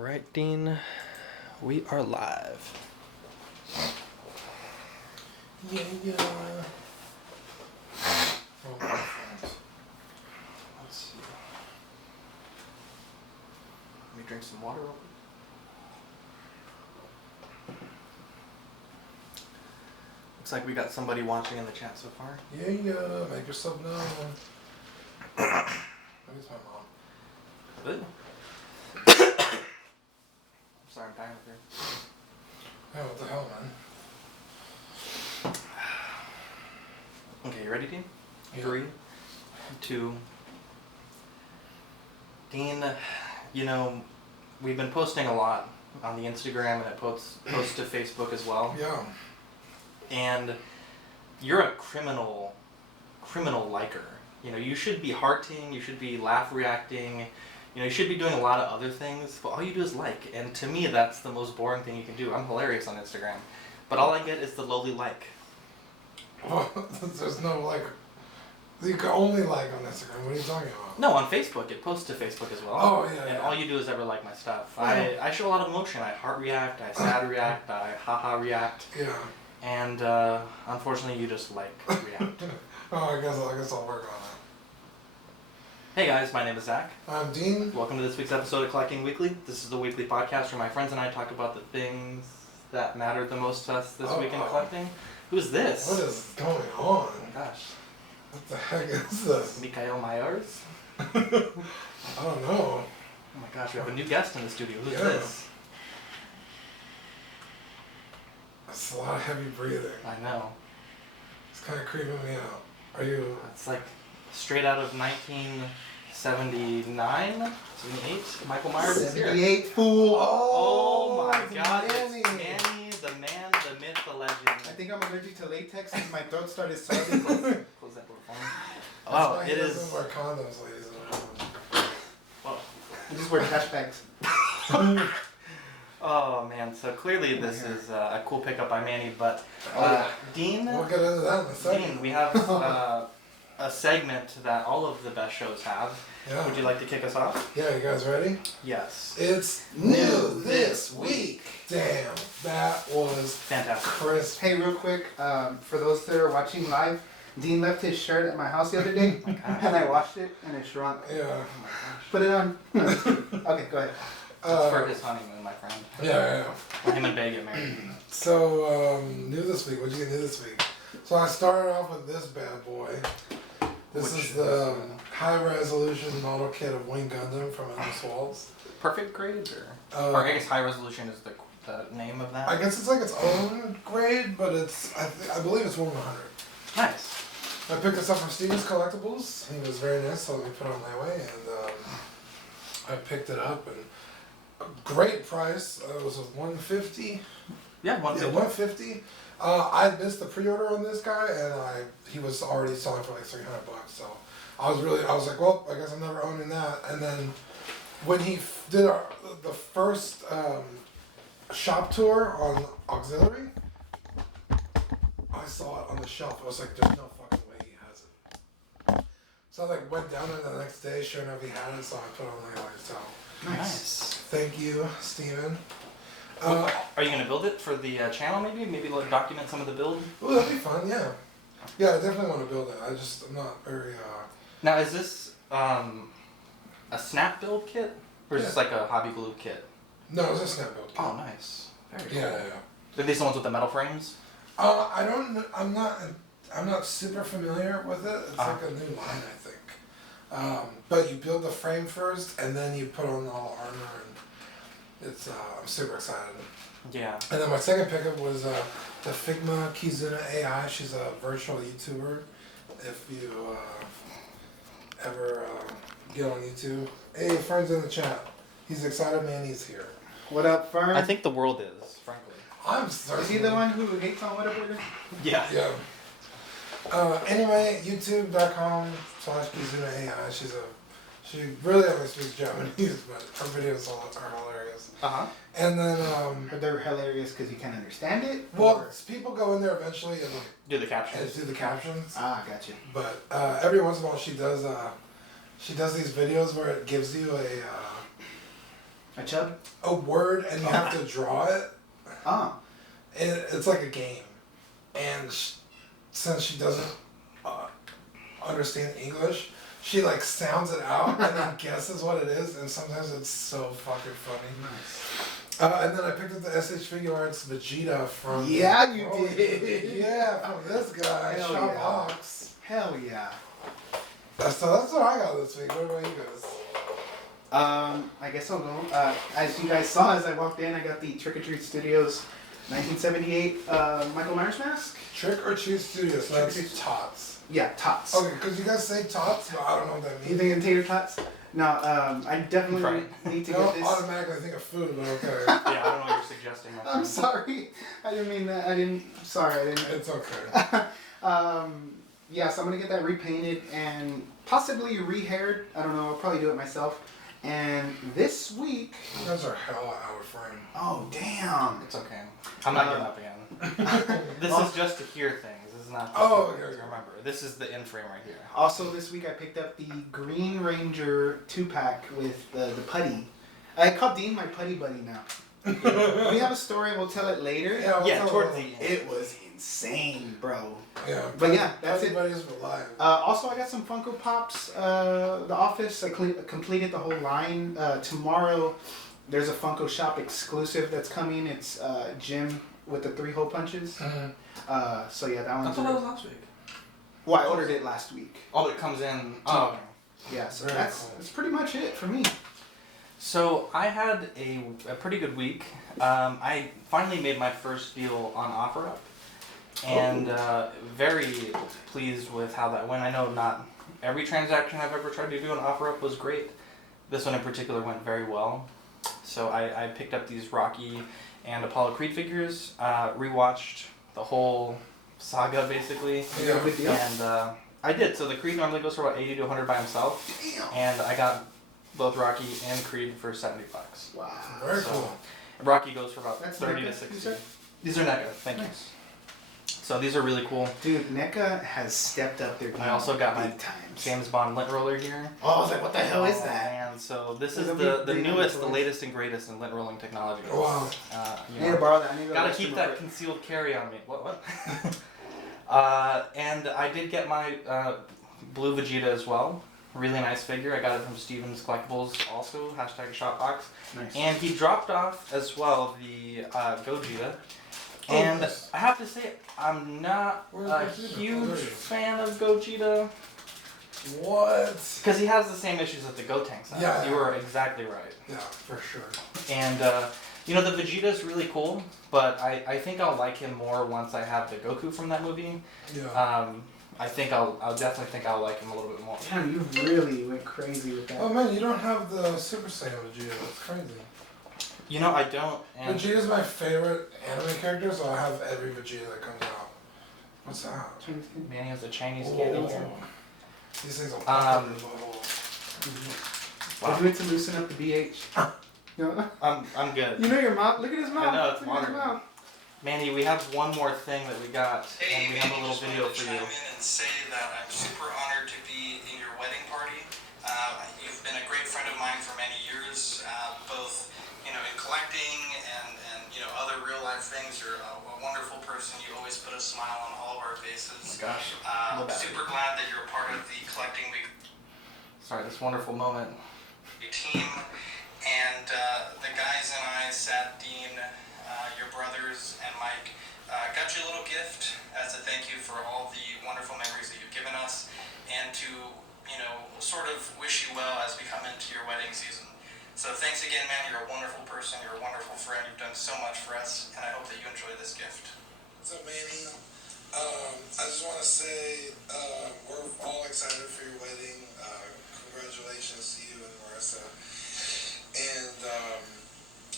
Alright, Dean, we are live. Yeah. Let's see. Let me drink some water real quick. Looks like we got somebody watching in the chat so far. Yeah, make yourself known. Maybe it's my mom. Good. I'm sorry, I'm dying up here. Yeah, what the hell, man? Okay, you ready, Dean? Yeah. 3, 2. Dean, we've been posting a lot on the Instagram and it posts to Facebook as well. Yeah. And you're a criminal liker. You should be hearting, you should be laugh reacting, you should be doing a lot of other things, but all you do is like. And to me, that's the most boring thing you can do. I'm hilarious on Instagram, but all I get is the lowly like. Well, there's no like. You can only like on Instagram. What are you talking about? No, on Facebook. It posts to Facebook as well. Oh, yeah. And all you do is ever like my stuff. Oh. I show a lot of emotion. I heart react, I sad react, I haha react. Yeah. And unfortunately, you just like react. Oh, I guess I'll work on it. Hey guys, my name is Zach. I'm Dean. Welcome to this week's episode of Collecting Weekly. This is the weekly podcast where my friends and I talk about the things that mattered the most to us this week in collecting. Who's this? What is going on? Oh my gosh. What the heck is this? Mikael Myers? I don't know. Oh my gosh, we have a new guest in the studio. Who's Yeah. this? That's a lot of heavy breathing. I know. It's kind of creeping me out. Are you? It's like straight out of 1979, 78. Michael Myers is here. 78, fool. Oh my it's god, Manny. it's Manny, the man, the myth, the legend. I think I'm allergic to latex because my throat started swelling. Close that door for me. That's Wow, why he it doesn't is. wear condoms, ladies and gentlemen. Whoa. I just wear trash bags. Oh man, so clearly this is a cool pickup by Manny, but Dean, We'll get into that in a second. Dean, we have a segment that all of the best shows have. Yeah. Would you like to kick us off? Yeah, you guys ready? Yes. It's new this week. Damn, that was Fantastic. crisp. Hey, real quick, for those that are watching live, Dean left his shirt at my house the other day, and I washed it, and it shrunk. Yeah. Oh my gosh. Put it on. Okay, go ahead. It's for his honeymoon, my friend. Yeah. When him and Bay get married. So, new this week. What'd you get new this week? So I started off with this bad boy. This Which is the high-resolution model kit of Wing Gundam from Endless Walls. Perfect grade, or I guess high resolution is the name of that. I guess it's like its own grade, but it's I believe it's 1/100. Nice. I picked this up from Steven's Collectibles. He was very nice, so let me put it on my way, and I picked it up, and a great price. It was $150. Yeah, Yeah, $150. I missed the pre-order on this guy, and he was already selling for like $300. So I was like, well, I guess I'm never owning that. And then when he did the first shop tour on Auxiliary, I saw it on the shelf. I was like, there's no fucking way he has it. So I like went down there the next day. Sure enough, he had it, so I put it on my way. So Nice. thank you, Steven. Are you gonna build it for the channel? Maybe like document some of the build. Well, that'd be fun. Yeah. Yeah, I definitely want to build it. I'm not very. Now, is this a snap build kit, or is this like a hobby glue kit? No, it's a snap build. Oh, nice. Very cool. Yeah. Are these the ones with the metal frames? I don't. I'm not super familiar with it. It's like a new line, I think. But you build the frame first, and then you put on all the armor, and it's. I'm super excited. Yeah. And then my second pickup was the Figma Kizuna AI. She's a virtual YouTuber. If you ever get on YouTube, hey, friends in the chat. He's excited, man. He's here. What up, Fern? I think the world is, frankly. I'm Is certainly. he the one who hates on whatever? Yeah. Yeah. Anyway, youtube.com/Kizuna AI. She really only speaks Japanese, but her videos are hilarious. And then, They're hilarious because you can't understand it? well, or- people go in there eventually and Do the captions. do the captions. Gotcha. But every once in a while she does these videos where it gives you A chub? a word and you have to draw it. Oh. And it's like a game. And since she doesn't understand English, she like sounds it out and then guesses what it is, and sometimes it's so fucking funny. Nice. And then I picked up the SH Figure Arts Vegeta from... Yeah, you did. Yeah, from this guy, Hell Shop yeah. Ox. Hell yeah. So that's what I got this week. What about you guys? I guess I'll go. As you guys saw as I walked in, I got the Trick or Treat Studios 1978 Michael Myers mask. Trick or Treat Studios, so that's Trick or Treat. tots. Yeah, tots. Okay, because you guys say tots, but I don't know what that You means. thinking tater tots? No, I definitely Right. need to I don't get this. automatically think of food, but okay. Yeah, I don't know what you're suggesting. my I'm friend. sorry. I didn't mean that. Sorry, I didn't. It's okay. Yeah, so I'm gonna get that repainted and possibly rehaired. I don't know. I'll probably do it myself. And this week. You guys are hella out of frame. Oh damn! It's okay. I'm not getting up again. This is just to hear things. This is not to Oh, see okay, things. okay. Remember, this is the in frame right here. Also, this week I picked up the Green Ranger 2-pack with the putty. I call Dean my putty buddy now. We have a story. We'll tell it later. Yeah, Yeah, towards the end. It was insane, bro. Yeah, But yeah, that's Buddy it. Buddies for life. Also, I got some Funko Pops. The Office. I completed the whole line. Tomorrow, there's a Funko Shop exclusive that's coming. It's Jim with the 3-hole punches. Mhm. So yeah, that I one's. thought that was last week. Well, I ordered it last week. Oh, it comes in. Oh, okay. Yeah, so Very that's pretty much it for me. So I had a pretty good week. I finally made my first deal on OfferUp, and very pleased with how that went. I know not every transaction I've ever tried to do on OfferUp was great. This one in particular went very well. So I picked up these Rocky and Apollo Creed figures, rewatched the whole saga basically, Yeah. Good deal. and I did. So the Creed normally goes for about 80 to 100 by himself, Damn. and I got both Rocky and Creed for $70. Wow. Very So, cool. Rocky goes for about That's 30 NECA, to you 60. said? These are NECA, thank you. Nice. So these are really cool. Dude, NECA has stepped up their game. I also got my big times. James Bond lint roller here. Oh, I was like, what the hell is Oh, that? man, so this is It'll the be big newest, on the the latest and greatest in lint rolling technology. Wow. You I need to know, borrow that. I need to gotta list keep them that real quick. concealed carry on me. What? And I did get my blue Vegeta as well. Really nice figure. I got it from Steven's Collectibles also, #shopbox. Nice. And he dropped off as well the Gogeta. And nice. I have to say, I'm not Where's a Gogeta? Oh, huge there he is. fan of Gogeta. What? Because he has the same issues that the Gotenks have. Yeah. You were exactly right. Yeah, for sure. And, you know, the Vegeta's really cool, but I think I'll like him more once I have the Goku from that movie. Yeah. I think I'll definitely think I'll like him a little bit more. Damn, you really went crazy with that. Oh man, you don't have the Super Saiyan Vegeta. That's crazy. You know, I don't. And Vegeta's my favorite anime character, so I have every Vegeta that comes out. What's that? Manny has a Chinese Oh. candy. These things will pop Um, in your butthole. We'll do it to loosen up the BH. You know, I'm good. you know your mouth? Look at his mouth. know, it's Look at his water. mouth. Manny, we have one more thing that we got, and we have a little just video wanted to for you. chime in and say that I'm super honored to be in your wedding party. You've been a great friend of mine for many years, both in collecting and other real life things. You're a wonderful person. You always put a smile on all of our faces. Gosh, Super glad that you're a part of the Collecting Week sorry, this wonderful moment. team. And the guys and I sat Dean, your brothers, and Mike, got you a little gift as a thank you for all the wonderful memories that you've given us, and to, sort of wish you well as we come into your wedding season. So thanks again, man. You're a wonderful person. You're a wonderful friend. You've done so much for us, and I hope that you enjoy this gift. What's up, Manny? I just want to say we're all excited for your wedding. Congratulations to you and Marissa. And,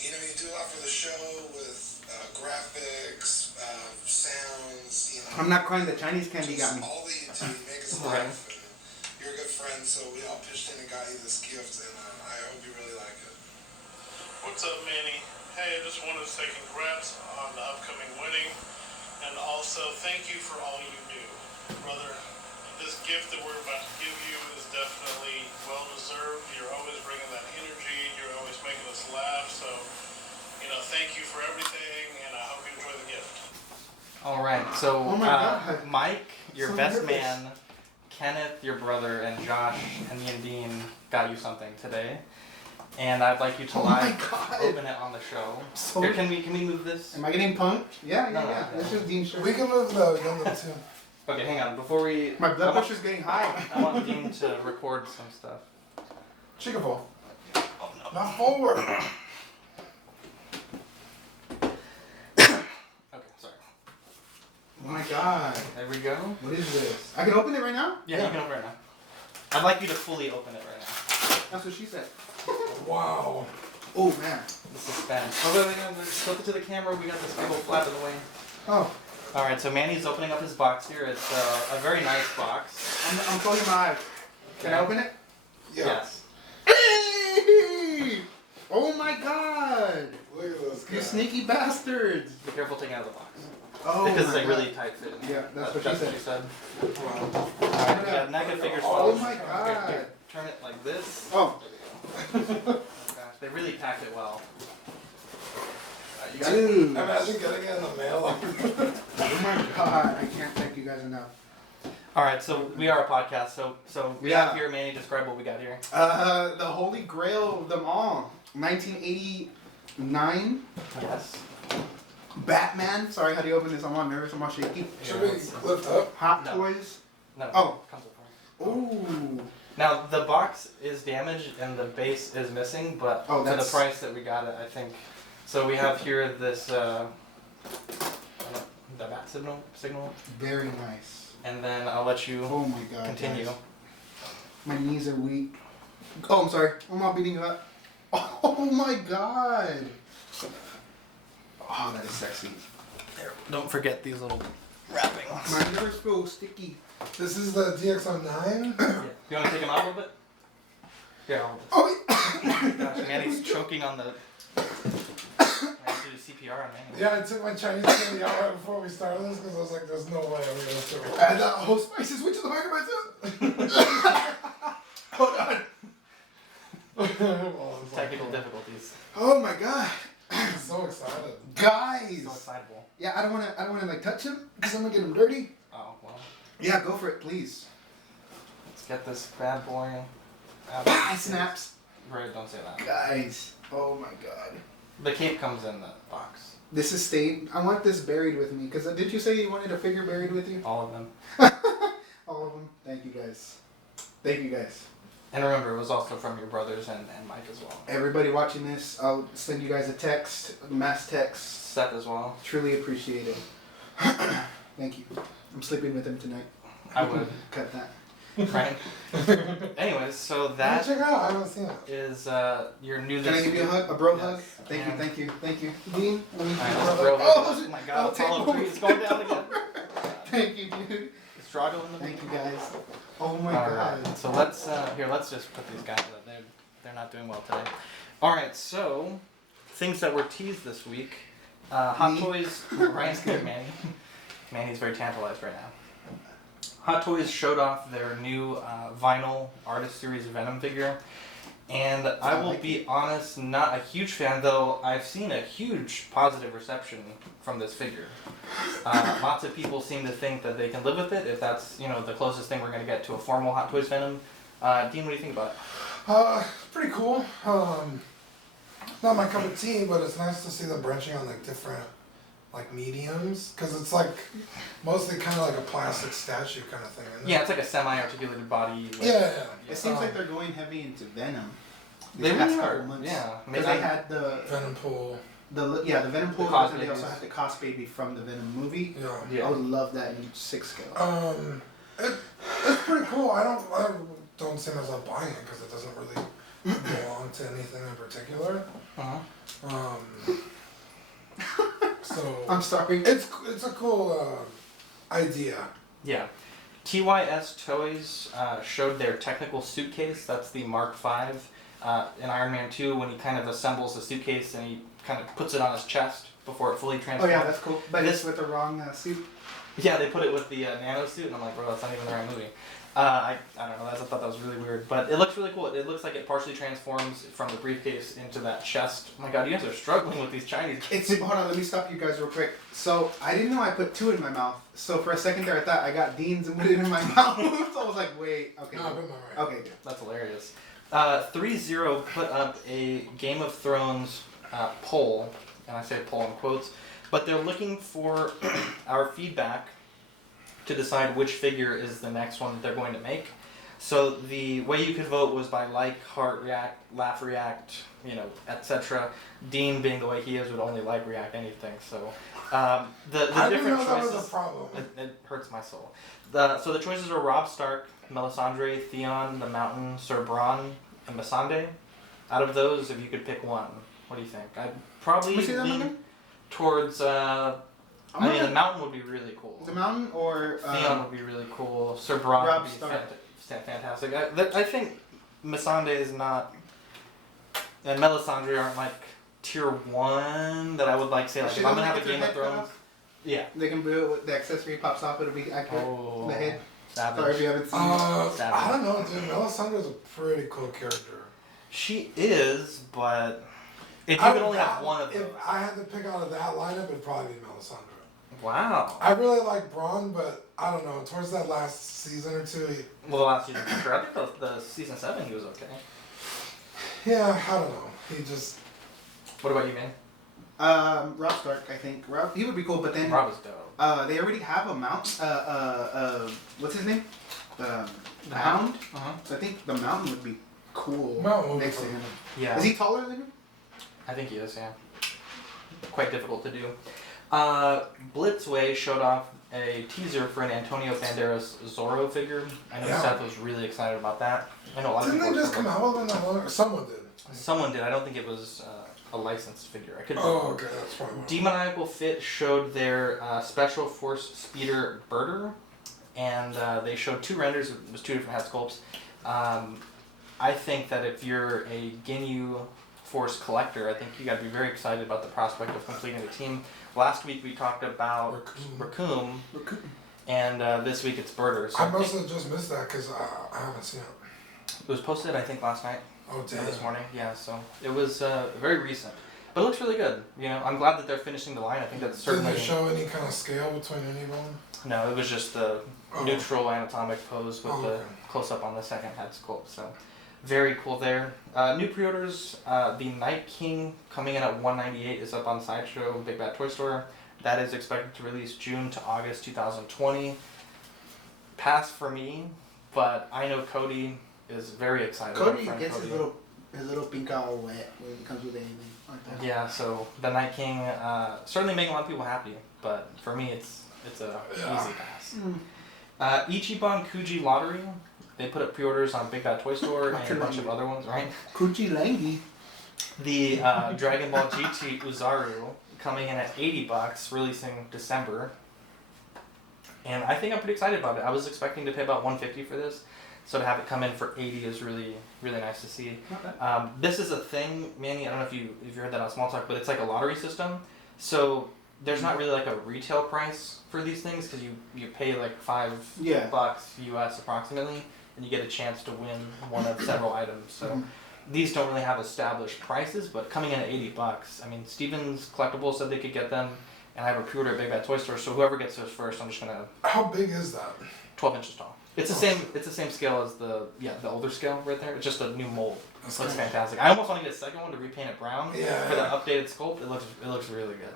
you do a lot for the show with graphics, sounds, I'm not crying. The Chinese candy got me. all that you do, you make us Right. laugh. And you're a good friend, so we all pitched in and got you this gift, and I hope you really like it. What's up, Manny? Hey, I just wanted to say congrats on the upcoming wedding, and also thank you for all you do. Brother, this gift that we're about to give you is definitely well deserved. You're always bringing that energy, you're always making us laugh. So, thank you for everything, and I hope you enjoy the gift. All right. So, Oh my God. Mike, your So best nervous. man, Kenneth, your brother, and Josh and me and Dean got you something today, and I'd like you to Oh my live God. open it on the show. So- Here, can we move this? Am I getting punked? Yeah. No, That's just Dean's shirt. We can move the Gundam too. Okay, hang on. Before we, My blood I want- pressure's getting high. I want Dean to record some stuff. Chicavo. Oh no. Not forward. Okay, sorry. Oh my God. There we go. What is this? I can open it right now? Yeah, you can open it now. I'd like you to fully open it right now. That's what she said. Wow. Oh man. The suspense. Oh, wait, flip it to the camera. We got this big old flap in the way. Oh, All right, so Manny's opening up his box here. It's a very nice box. I'm closing my eyes. Can I open it? Yeah. Yes. Hey! Oh my God! Look at this guy. You sneaky bastards! Be careful taking out of the box. Oh because my it's a really God. tight fit. Yeah, that's what she said. Wow. Alright, we got NECA figures. Oh folks. my Here, God. here, turn it like this. Oh. Gosh, they really packed it well. You got it? Dude. Imagine getting it in the mail. Oh my God. I can't thank you guys enough. Alright, so we are a podcast, so we Yeah. have here, Manny, describe what we got here. The holy grail of them all. 1989. Yes. Batman. Sorry, how do you open this? I'm all nervous. I'm all shaky. Should we lift up? Hot No. Toys. No, Oh. comes with Ooh. Now the box is damaged and the base is missing, but Oh, for the that's- price that we got it, I think. So we have here this the bat signal, Very nice. and then I'll let you Oh my God. continue. guys. My knees are weak. Oh, I'm sorry. I'm all beating you up. Oh my God. Oh, that is sexy. There, don't forget these little wrappings. My nerves feel sticky. This is the DX09. Yeah. You want to take them out a little bit? Yeah. Oh, Gosh, Manny's choking on the. I do CPR on Manny. Yeah, I took my Chinese candy out right before we started this because I was like, there's no way I'm gonna do it. and whole spices went to the back of myself. Hold on. Well, it's like, Technical difficulties. Oh my God. I'm so excited. Guys. So excitable. Yeah, I don't wanna like touch him because I'm gonna get him dirty. Oh well. Yeah, go for it, please. Let's get this bad boy out. Ah, snaps. Right, don't say that. Guys. Oh my God. The cape comes in the box. This is stayed. I want this buried with me because did you say you wanted a figure buried with you? All of them. All of them. Thank you guys. Thank you guys. And remember, it was also from your brothers and Mike as well. Everybody watching this, I'll send you guys a text, a mass text. Seth as well. Truly appreciate it. Thank you. I'm sleeping with him tonight. I would. Cut that. Right? Anyways, so that Check it out. I haven't seen it. is your new. Can I give you a hug? A bro Yes. hug? Thank you, And- tking you, thank you. Dean, let me Alright, give you a let's hug. throw Oh, it. Oh my I'll god, take Apollo both. 3 is going down again. Thank you, dude. Struggle in the Thank you guys. Oh my Alright, God. so let's let's just put these guys up. They're not doing well today. Alright, so things that were teased this week. Hot Me? Toys. Ryan's scared Manny. Manny's very tantalized right now. Hot Toys showed off their new vinyl artist series Venom figure. And I will be honest, not a huge fan, though I've seen a huge positive reception from this figure. Lots of people seem to think that they can live with it, if that's, the closest thing we're going to get to a formal Hot Toys Venom. Dean, what do you think about it? Pretty cool. Not my cup of tea, but it's nice to see them branching on like different mediums, because it's like mostly kind of like a plastic statue kind of thing. Isn't it? Yeah, it's like a semi-articulated body. With, Yeah. It seems like they're going heavy into Venom. They These past really couple are, months. yeah. Because I had the Venom pool. the Venom pool, Cos and they also babies. had the Cos Baby from the Venom movie. Yeah. Yeah. I would love that in 6 scale. It's pretty cool. I don't see myself buying it because it doesn't really belong to anything in particular. Uh-huh. So I'm sorry. it's a cool idea. Yeah. TYS Toys showed their technical suitcase. That's the Mark V. In Iron Man 2, when he kind of assembles the suitcase and he kind of puts it on his chest before it fully Oh transforms. yeah, that's cool. But This- it's with the wrong suit. Yeah, they put it with the nano suit, and I'm like, bro, that's not even the right movie. I don't know. I thought that was really weird, but it looks really cool. It looks like it partially transforms from the briefcase into that chest. Oh my god, you guys are struggling with these Chinese. Hold on, let me stop you guys real quick. So I didn't know I put 2 in my mouth. So for a second there, I thought I got Dean's and put it in my mouth. So I was like, wait, okay. No, I put mine right. Okay, good. That's hilarious. 3-0 put up a Game of Thrones poll, and I say poll in quotes, but they're looking for our feedback to decide which figure is the next one that they're going to make. So the way you could vote was by like, heart, react, laugh, react, etc. Dean, being the way he is, would only like, react, anything. So the I different didn't know choices. that was a problem. It hurts my soul. So the choices are Robb Stark, Melisandre, Theon, the Mountain, Sir Bronn, and Missandei. Out of those, if you could pick one, what do you think? I'd probably lean towards. The Mountain would be really cool. The Mountain or Theon would be really cool. Sir Bronn Robb would be Stark. fantastic. I think Missandei is not, and Melisandre aren't like tier 1 that I would like say like if I'm gonna have a Game of Thrones. Yeah. They can do it with the accessory pops off. It'll be accurate. Oh, The head. savage. Sorry if you haven't seen it. I don't know, dude. Melisandre's a pretty cool character. She is, but if you could only have one of those. If I had to pick out of that lineup, it'd probably be Melisandre. Wow. I really like Bronn, but I don't know. Towards that last season or two, Well, the last season for sure. I think the season 7 he was okay. yeah, I don't know. He just. What about you, man? Robb Stark, I think. He would be cool, but then Robb is dope. they already have a mount. What's his name? The Hound. Uh-huh. So I think the Mountain would be cool Mountain would be next to cool. him. Yeah. Is he taller than him? I think he is, yeah. Quite difficult to do. Blitzway showed off a teaser for an Antonio Banderas Zorro figure. I know Seth was really excited about that. I know a lot of Didn't people they just come out with it not long? Or someone did. Someone did. I don't think it was a licensed figure. I could. Oh, okay, that's probably what. Demoniacal Fit showed their Special Force Speeder Birder, and they showed 2 renders. It was 2 different head sculpts. I think that if you're a Ginyu Force collector, I think you got to be very excited about the prospect of completing the team. Last week we talked about Raccoon, and this week it's Birder. So I must have just missed that because I haven't seen it. it was posted, I think, last night. Oh, damn. This morning, yeah. So it was very recent, but it looks really good. I'm glad that they're finishing the line. I think that's certainly. Did they show any kind of scale between any of them? No, it was just the neutral anatomic pose with the okay. close up on the second head sculpt. So very cool there. New pre-orders. The Night King coming in at $198 is up on Sideshow Big Bad Toy Store. That is expected to release June to August 2020. Pass for me, but I know Cody is very excited. Cody My friend gets Cody. his little pink all wet when it comes with anything like that. Yeah, so the Night King certainly making a lot of people happy, but for me it's a easy pass. Ichiban Kuji Lottery, they put up pre-orders on Big Bad Toy Store and a bunch of other ones, right? Kuchi Langi. The Dragon Ball GT Uzaru coming in at $80, releasing December, and I think I'm pretty excited about it. I was expecting to pay about $150 for this. So to have it come in for $80 is really, really nice to see. This is a thing, Manny. I don't know if you heard that on Small Talk, but it's like a lottery system. So there's not really like a retail price for these things because you pay like $5 US approximately, and you get a chance to win one of several items. So these don't really have established prices, but coming in at $80. I mean, Stevens Collectibles said they could get them, and I have a pre-order at Big Bad Toy Store. So whoever gets those first, I'm just gonna. How big is that? 12 inches tall. It's the same. It's the same scale as the older scale right there. It's just a new mold. It looks fantastic. I almost want to get a second one to repaint it brown for the updated sculpt. It looks really good.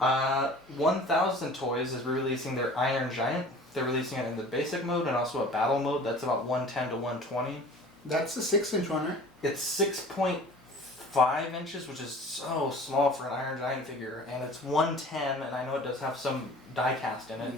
Yeah. 1000 Toys is releasing their Iron Giant. They're releasing it in the basic mode and also a battle mode. That's about 110 to 120. That's the 6-inch one, right? It's 6.5 inches, which is so small for an Iron Giant figure, and it's 110. And I know it does have some die cast in it,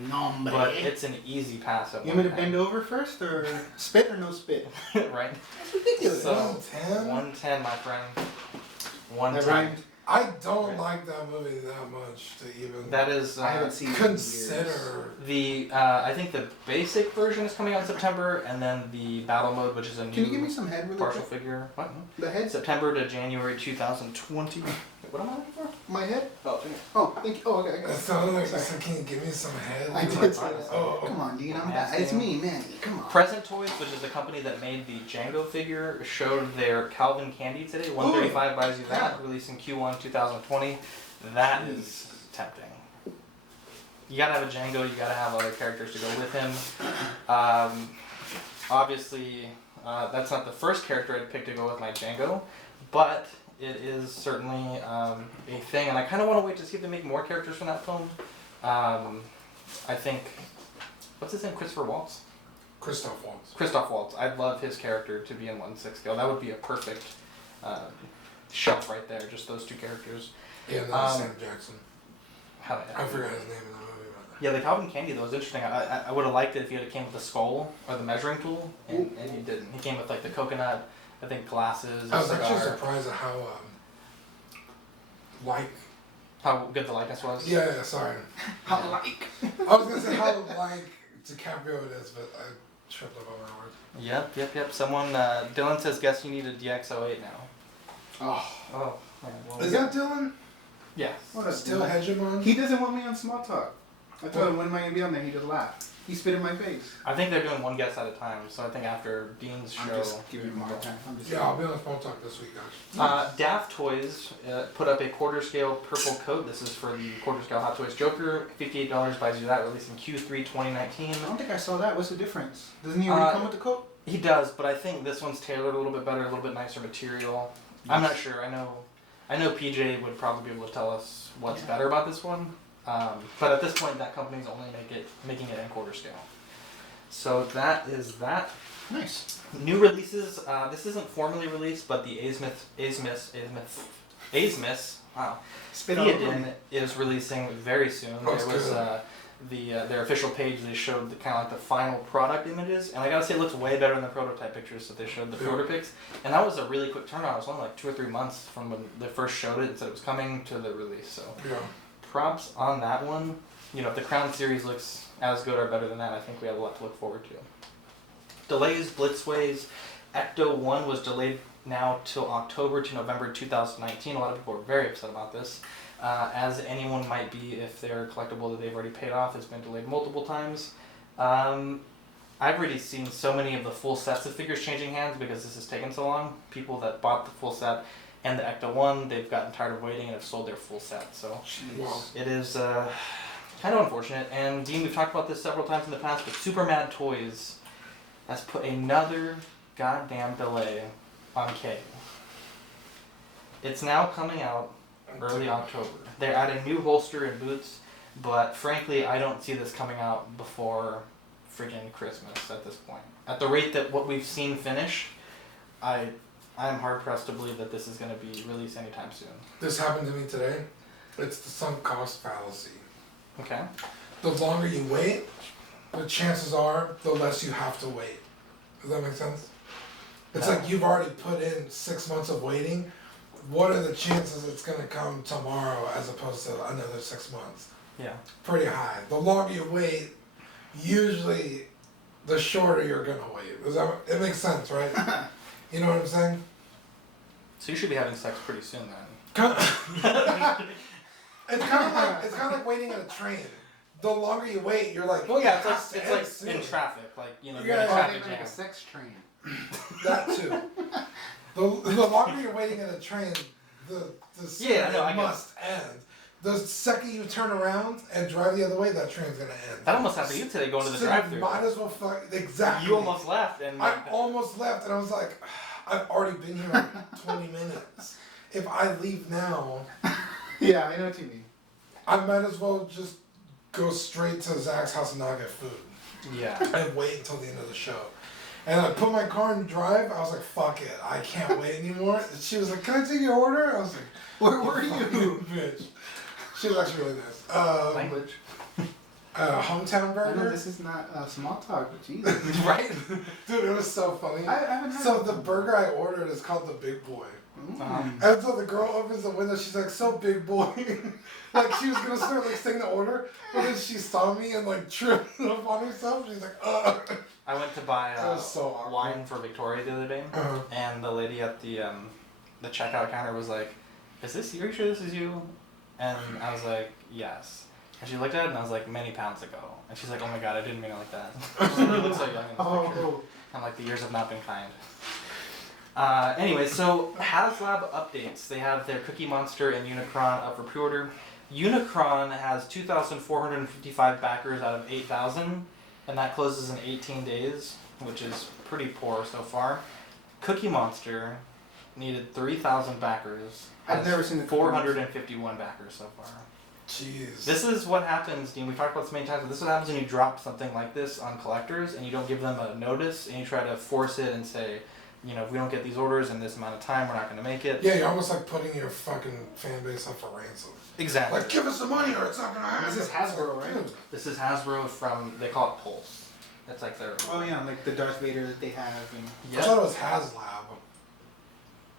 but it's an easy pass. At You want me to bend over first, or spit or no spit? Right. That's ridiculous. So 110? 110, my friend. That 110. rhymed. I don't like that movie that much to even That is. I haven't seen it in years. consider. The I think the basic version is coming out in September, and then the battle mode, which is a new Can you give me some head really partial quick? figure. What? The head? September to January 2020. What am I looking for? My head? Oh, here. Oh, thank you. Oh, okay. It sounded like you said, can you give me some head? I did say that. Oh. Come on, Dean. I'm Nasty. back. It's me, Manny. Come on. Present Toys, which is the company that made the Django figure, showed their Calvin Candy today. 135 buys you that, releasing Q1 2020. That is tempting. You gotta have a Django, you gotta have other characters to go with him. Obviously, that's not the first character I'd pick to go with my Django, but it is certainly a thing, and I kind of want to wait to see if they make more characters from that film. I think, what's his name? Christopher Waltz? Christoph Waltz. Christoph Waltz. I'd love his character to be in 1/6 scale. That would be a perfect shelf right there, just those two characters. Yeah, and then Sam Jackson. Hell yeah. I forgot his name in the movie. But Yeah, the Calvin Candy though was interesting. I would have liked it if he had came with the skull or the measuring tool, and he didn't. He came with like the coconut, I think glasses, I was cigar. actually surprised at how How good the likeness was. yeah, sorry. How like? I was gonna say how like DiCaprio it is, but I tripped up on my word. Yep. Someone, Dylan says, guess you need a DX08 now. Oh. Man, well, Is that Dylan? Yes. What a Still dude. hegemon? He doesn't want me on small talk. I told him, when am I going to be on there? He just laughed. He spit in my face. I think they're doing one guess at a time, so I think after Dean's show. I'm just giving him a hard time. Yeah, I'll be on Small Talk this week, guys. Daft Toys put up a quarter scale purple coat. This is for the quarter scale Hot Toys Joker. $58 buys you that, released in Q3 2019. I don't think I saw that. What's the difference? Doesn't he already come with the coat? He does, but I think this one's tailored a little bit better, a little bit nicer material. I'm not sure. I know PJ would probably be able to tell us what's better about this one. But at this point, that company's only making it in quarter scale. So that is that. Nice. New releases. This isn't formally released, but the wow. Spit on Theoden is releasing very soon. Looks There was their official page. They showed kind of like the final product images, and I gotta say, it looks way better than the prototype pictures that they showed the pre-order pics. And that was a really quick turnaround. It was only like 2 or 3 months from when they first showed it and said it was coming to the release. So Yeah. props on that one. You know, if the Crown series looks as good or better than that, I think we have a lot to look forward to. Delays, Blitzways. Ecto 1 was delayed now till October to November 2019. A lot of people are very upset about this. As anyone might be if their collectible that they've already paid off has been delayed multiple times. I've already seen so many of the full sets of figures changing hands because this has taken so long. People that bought the full set and the Ecto 1, they've gotten tired of waiting and have sold their full set. So Wow. it is kind of unfortunate. And Dean, we've talked about this several times in the past, but Super Mad Toys has put another goddamn delay on K. It's now coming out early October. They're adding new holster and boots, but frankly, I don't see this coming out before freaking Christmas at this point. At the rate that what we've seen finish, I'm hard pressed to believe that this is going to be released anytime soon. This happened to me today. It's the sunk cost fallacy. Okay. The longer you wait, the chances are the less you have to wait. Does that make sense? It's No. like you've already put in 6 months of waiting. What are the chances it's going to come tomorrow as opposed to another 6 months? Yeah. Pretty high. The longer you wait, usually the shorter you're going to wait. It makes sense, right? You know what I'm saying? So you should be having sex pretty soon then. It's kind of like waiting at a train. The longer you wait, you're like, Well, yeah, it has to it's end like soon. in traffic, like you're in Yeah, a traffic like jam. a sex train. That too. The longer you're waiting in a train, the Yeah, I know, I get must end. The second you turn around and drive the other way, that train's gonna end. That almost happened to you today going to the So you drive-thru. might as well exactly. You almost left, and I almost left, and I was like, I've already been here like 20 minutes. If I leave now, Yeah, I know what you mean. I might as well just go straight to Zach's house and not get food. yeah. And wait until the end of the show. And I put my car in drive. I was like, fuck it. I can't wait anymore. And she was like, can I take your order? I was like, Where were you? fucking bitch. She was actually really nice. Language. Hometown I know burger. this is not small talk, but Jesus. Right? Dude, it was so funny. I haven't had So it. the burger I ordered is called the Big Boy. Mm. And so the girl opens the window, she's like, so big boy. Like she was gonna start like saying the order, but then she saw me and like tripped up on herself. She's like, I went to buy That was so awkward. wine for Victoria the other day, Uh-huh. and the lady at the checkout counter was like, are you sure this is you? And I was like, yes. And she looked at it and I was like, many pounds ago. And she's like, oh my god, I didn't mean it like that. She looks so young in this picture. I'm like, the years have not been kind. Anyway, so HasLab updates. They have their Cookie Monster and Unicron up for pre-order. Unicron has 2,455 backers out of 8,000, and that closes in 18 days, which is pretty poor so far. Cookie Monster needed 3,000 backers. I've never seen the 451 backers so far. Jeez. This is what happens, Dean. We've talked about this many times, but this is what happens when you drop something like this on collectors and you don't give them a notice and you try to force it and say, you know, if we don't get these orders in this amount of time, we're not going to make it. Yeah, you're almost like putting your fucking fan base up for ransom. Exactly. Like, give us the money or it's not going to happen. This is Hasbro, right? Dude. This is Hasbro from, they call it Pulse. That's like their... Oh yeah, like the Darth Vader that they have. And I thought it was HasLab.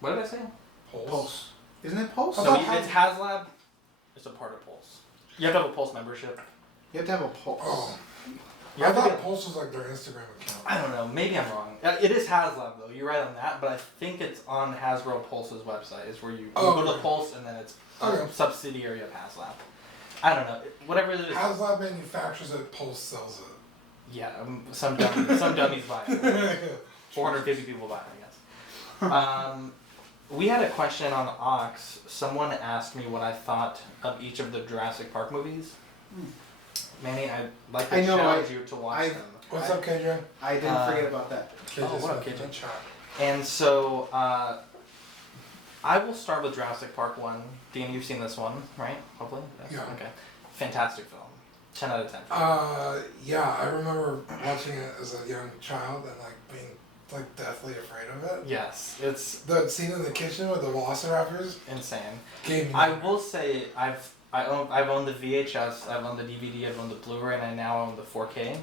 What did I say? Pulse. Isn't it Pulse? I So thought it's HasLab. It's a part of Pulse. You have to have a Pulse membership. You have to have a Pulse. Oh. You I have to thought be- Pulse was like their Instagram account. I don't know. Maybe I'm wrong. It is HasLab though. You're right on that. But I think it's on Hasbro Pulse's website. Is where you go to the okay. Pulse and then it's Okay. a subsidiary of HasLab. I don't know. Whatever it is. HasLab manufactures it, Pulse sells Yeah. Some dummies buy it. it. 450 people buy it, I guess. We had a question on Ox. Someone asked me what I thought of each of the Jurassic Park movies. Manny, I'd like to challenge you to watch them. What's up, KJ? I didn't forget about that. KJ's what up, in the KJ? chat. And so, I will start with Jurassic Park 1. Dean, you've seen this one, right? Hopefully? Yes? Yeah. Okay. Fantastic film. 10 out of 10. Yeah, I remember watching it as a young child and like being like deathly afraid of it. Yes, it's The scene in the kitchen with the velociraptors insane. gave me. I will say I've owned the VHS, I've owned the DVD, I've owned the Blu-ray, and I now own the 4K.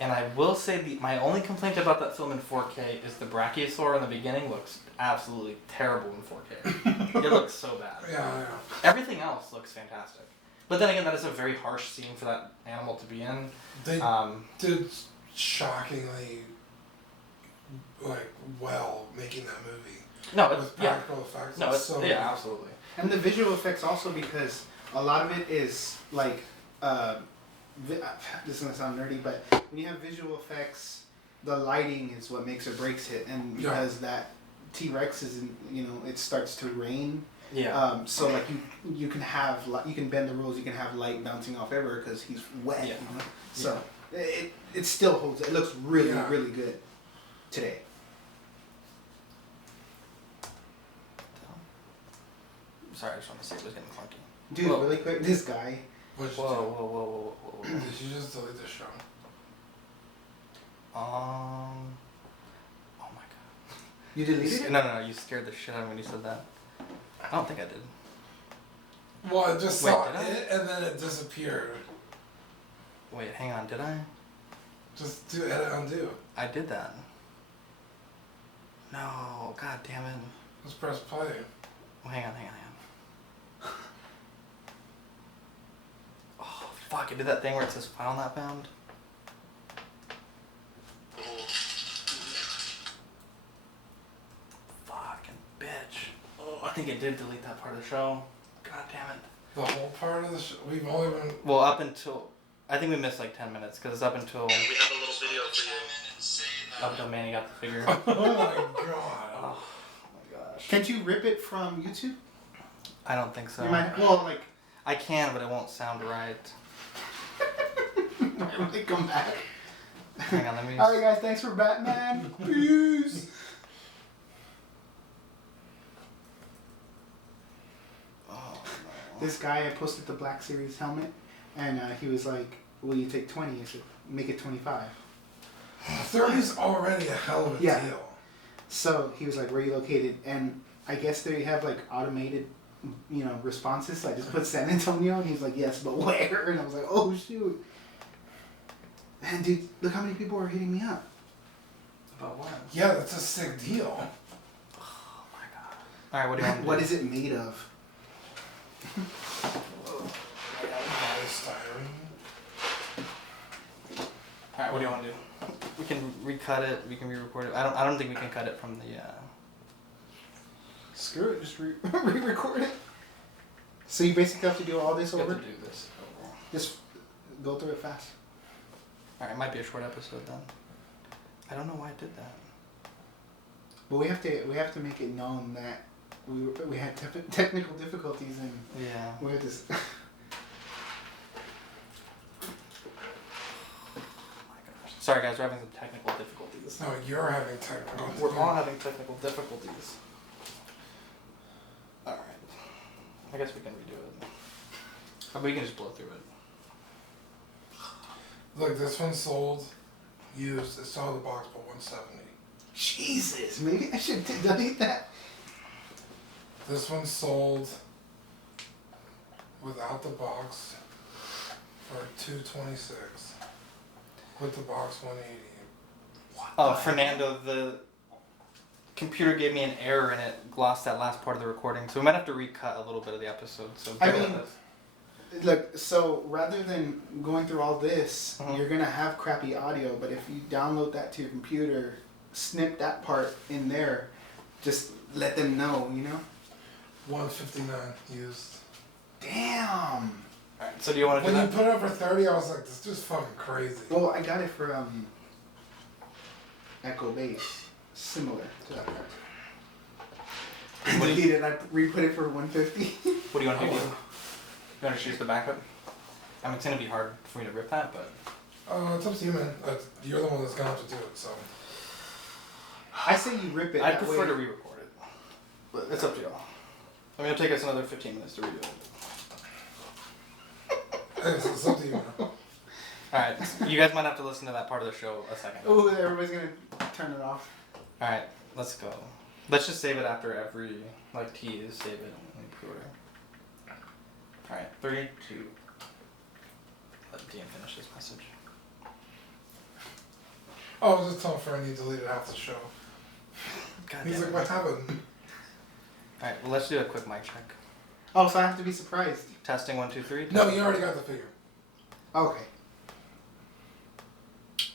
And I will say my only complaint about that film in 4K is the Brachiosaur in the beginning looks absolutely terrible in 4K. It looks so bad. Yeah. Everything else looks fantastic. But then again, that is a very harsh scene for that animal to be in. They did shockingly well making that movie. No, With practical effects. No, it's so yeah, good. absolutely. And the visual effects also because a lot of it is like, this is gonna sound nerdy, but when you have visual effects, the lighting is what makes or breaks it, and because that T-Rex is, it starts to rain. Yeah. So like you can have you can bend the rules, you can have light bouncing off everywhere because he's wet. Yeah. So it still holds. It looks really really good today. Sorry, I just want to say it was getting clunky. Dude, Whoa. really quick, this guy. What'd Whoa, you do? whoa. Did you just delete the show? Oh my god. You deleted it? No, you scared the shit out of me when you said that. I don't think I did. Well, I just Wait, saw did I? it and then it disappeared. Wait, hang on, did I? Just do edit undo. I did that. No, god damn it. Just press play. Well, hang on. Oh, fuck, I did that thing where it says file not found. Fucking bitch. Oh, I think it did delete that part of the show. God damn it. The whole part of the show. We've only been. Well, up until... I think we missed like 10 minutes, because it's up until... We have a little video for you. Up until Manny got the figure. Oh my god. Oh my gosh. Can't you rip it from YouTube? I don't think so. You might. Well, like. I can, but it won't sound right. They come back. Hang on, let me... Alright guys, thanks for Batman. Peace. Oh, no. This guy, I posted the Black Series helmet, and he was like, "Will you take 20?" I said, "Make it 25." 30's already a hell of a Yeah. deal. So he was like, "Where are you located?" And I guess they have like automated, responses. So I just put San Antonio, and he's like, "Yes, but where?" And I was like, "Oh shoot." And dude, look how many people are hitting me up. About what? Yeah, that's a sick deal. Oh my god. Alright, what do you want to do? What is it made of? Polystyrene. Alright, what do you want to do? We can recut it, we can re-record it. I don't think we can cut it from the Screw it, just re-record it. So you basically have to do all this You have over? to do this over. Just go through it fast. Alright, it might be a short episode then. I don't know why I did that. But we have to make it known that we had technical difficulties and Yeah. we had this. Oh my gosh. Sorry guys, we're having some technical difficulties. No, you're having technical. We're all having technical difficulties. Alright. I guess we can redo it. Or we can just blow through it. Look, this one sold used. It saw the box for $170. Jesus, maybe I should delete that. This one sold without the box for $226. With the box $180. Oh, Fernando, the computer gave me an error and it glossed that last part of the recording, so we might have to recut a little bit of the episode. So I bear with mean, us. Look, so rather than going through all this, Mhm. you're gonna have crappy audio. But if you download that to your computer, snip that part in there, just let them know, you know. $159 used. Damn. Alright, so do you want to do When you that? put it up for 30, I was like, this is just fucking crazy. Well, I got it for Echo Bass, similar to that part. I What do you- deleted. I re-put it for 150. What do you want to do? You want to choose the backup? I mean, it's going to be hard for me to rip that, but... It's up to you, man. You're the one that's gonna have to do it, so. I say you rip it. I that prefer way. to re-record it. But it's up to y'all. I mean, it'll take us another 15 minutes to redo it. It's up to you, man. Alright, you guys might have to listen to that part of the show a second. Oh, everybody's gonna turn it off. Alright, let's go. Let's just save it after every, like, tease, save it, and pre-order. Alright, 3, 2... Let Dean finish his message. Oh, I was just telling Fern he deleted half the show. God He's damn like, it. what happened? Alright, well, let's do a quick mic check. Oh, so I have to be surprised. Testing 1, 2, 3. No, you already got the figure. Okay.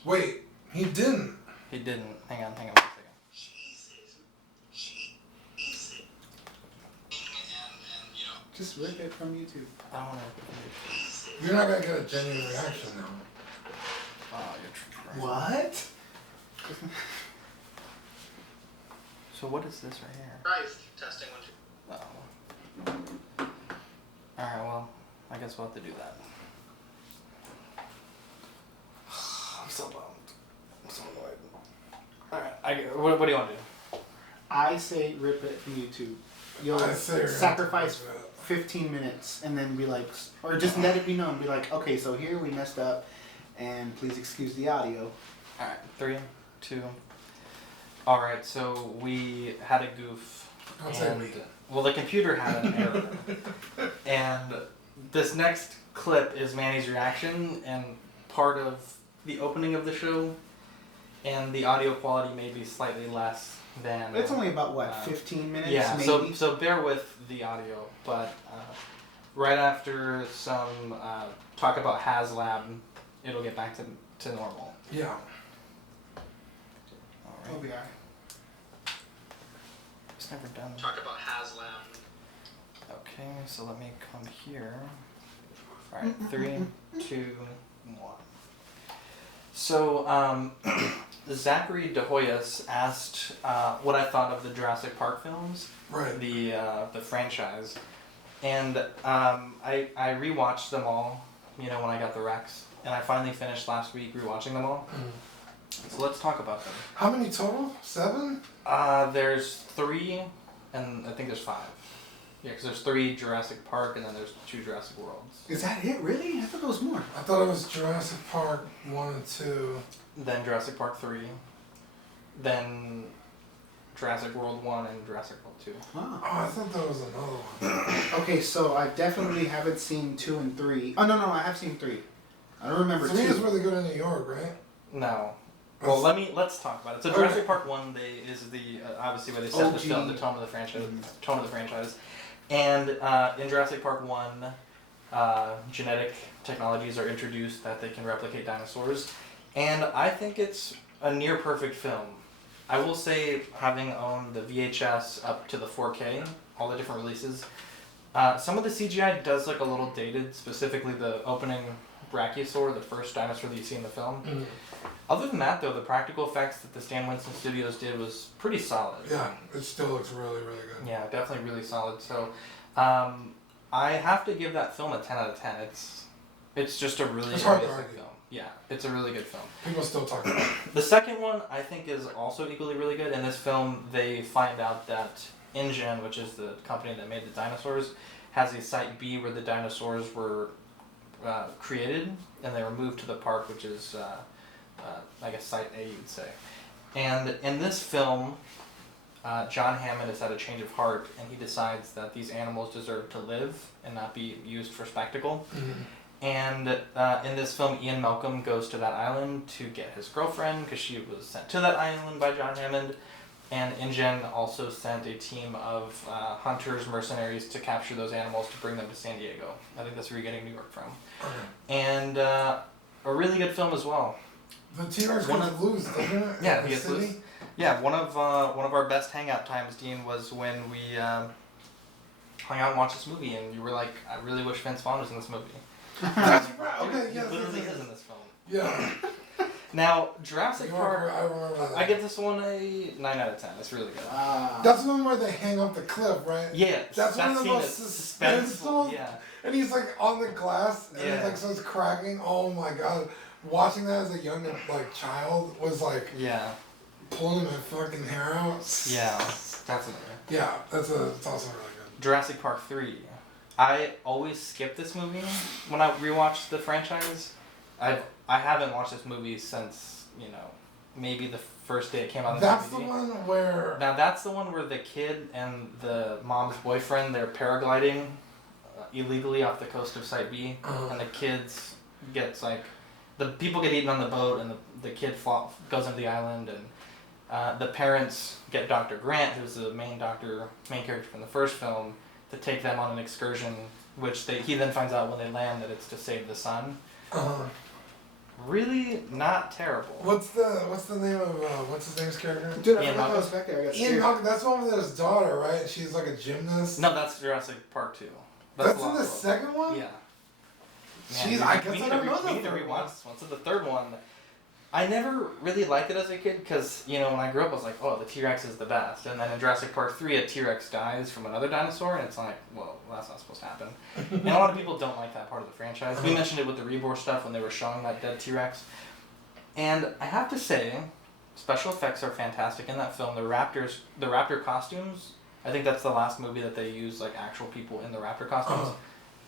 Wait, he didn't. He didn't. Hang on 1 second. And you know, Just rip it from YouTube. I don't want to... You're not gonna get a genuine reaction now. Oh, you're true. What? So what is this right here? Christ, testing 1, 2. Oh. Alright, well, I guess we'll have to do that. I'm so bummed. I'm so annoyed. Alright, what do you want to do? I say rip it from YouTube. You'll I say you're gonna sacrifice have to rip it. 15 minutes and then be like, or just let it be known. Be like, okay, so here we messed up, and please excuse the audio. Alright, 3, 2. Alright, so we had a goof. Don't say we. Well, the computer had an error. And this next clip is Manny's reaction and part of the opening of the show. And the audio quality may be slightly less than... It's only about what, 15 minutes, Yeah, maybe. so bear with the audio, but right after some talk about HasLab, it'll get back to normal. Yeah. We'll Alright. be alright. It's never done. Talk about HasLab. Okay, so let me come here. Alright, 3, 2, 1. So, Zachary DeHoyas asked what I thought of the Jurassic Park films, Right. the franchise, and I rewatched them all, you know, when I got the Rex, and I finally finished last week rewatching them all. So let's talk about them. How many total? 7? There's 3, and I think there's 5. Yeah, because there's 3 Jurassic Park, and then there's 2 Jurassic Worlds. Is that it, really? I thought there was more. I thought it was Jurassic Park 1 and 2. Then Jurassic Park 3. Then Jurassic World 1 and Jurassic World 2. Wow. Oh, I thought there was another one. Okay, so I definitely haven't seen 2 and 3. Oh, no, I have seen 3. I don't remember 3 2. is where they go to New York, right? No. Well, let's talk about it. So Jurassic Park 1 is the obviously where they set the film, the tone of the franchise, and in Jurassic Park 1, genetic technologies are introduced that they can replicate dinosaurs, and I think it's a near perfect film. I will say, having owned the VHS up to the 4K, all the different releases, some of the CGI does look a little dated, specifically the opening Brachiosaur, the first dinosaur that you see in the film. Mm. Other than that, though, the practical effects that the Stan Winston Studios did was pretty solid. Yeah, it still looks really, really good. Yeah, definitely really solid. So, I have to give that film a 10 out of 10. It's just a really It's hard to amazing argue. film. Yeah, it's a really good film. People still talk about it. The second one, I think, is also equally really good. In this film, they find out that InGen, which is the company that made the dinosaurs, has a Site B where the dinosaurs were created, and they were moved to the park, which is, I guess, Site A, you'd say. And in this film, John Hammond has had a change of heart, and he decides that these animals deserve to live and not be used for spectacle. Mm-hmm. And in this film, Ian Malcolm goes to that island to get his girlfriend because she was sent to that island by John Hammond. And InGen also sent a team of hunters, mercenaries to capture those animals to bring them to San Diego. I think that's where you're getting New York from. Okay. And a really good film as well. The T-Rex One gets of- loose, doesn't it? Yeah, In he the gets city? loose. Yeah, one of our best hangout times, Dean, was when we hung out and watched this movie, and you were like, "I really wish Vince Vaughn was in this movie." That's right. Okay, He yes, literally yes, is yes. in this film. Yeah. Now, Jurassic Park, I remember that. I give this one a 9 out of 10. It's really good. That's the one where they hang up the cliff, right? Yeah, That's one that of the scene most is suspenseful. Yeah. And he's like on the glass, and Yeah. it like starts cracking. Oh my god! Watching that as a young child was like Yeah. pulling my fucking hair out. Yeah. Definitely. Yeah, it's also really good. Jurassic Park 3. I always skip this movie when I rewatch the franchise. I haven't watched this movie since, maybe the first day it came out on That's the DVD. one where Now that's the one where the kid and the mom's boyfriend, they're paragliding illegally off the coast of Site B, and the kids gets the people get eaten on the boat, and the kid goes into the island, and the parents get Dr. Grant, who's the main character from the first film, to take them on an excursion, which he then finds out when they land that it's to save the son. Really not terrible. what's the name of what's his name's character? Dude, I Ian forgot I was Malcolm. back there. I got Ian scared. Malcolm. That's the one with his daughter, right? She's like a gymnast. No, that's Jurassic Park 2. That's a in lot the of- second one. Yeah. Jeez, Man, I guess we I need don't to know we need to the third rewatch one. this one. So the third one, I never really liked it as a kid because, when I grew up I was like, oh, the T-Rex is the best. And then in Jurassic Park 3, a T-Rex dies from another dinosaur, and it's like, well, that's not supposed to happen. And a lot of people don't like that part of the franchise. We mentioned it with the Reborn stuff when they were showing that dead T-Rex. And I have to say, special effects are fantastic in that film. The raptor costumes, I think that's the last movie that they use actual people in the raptor costumes,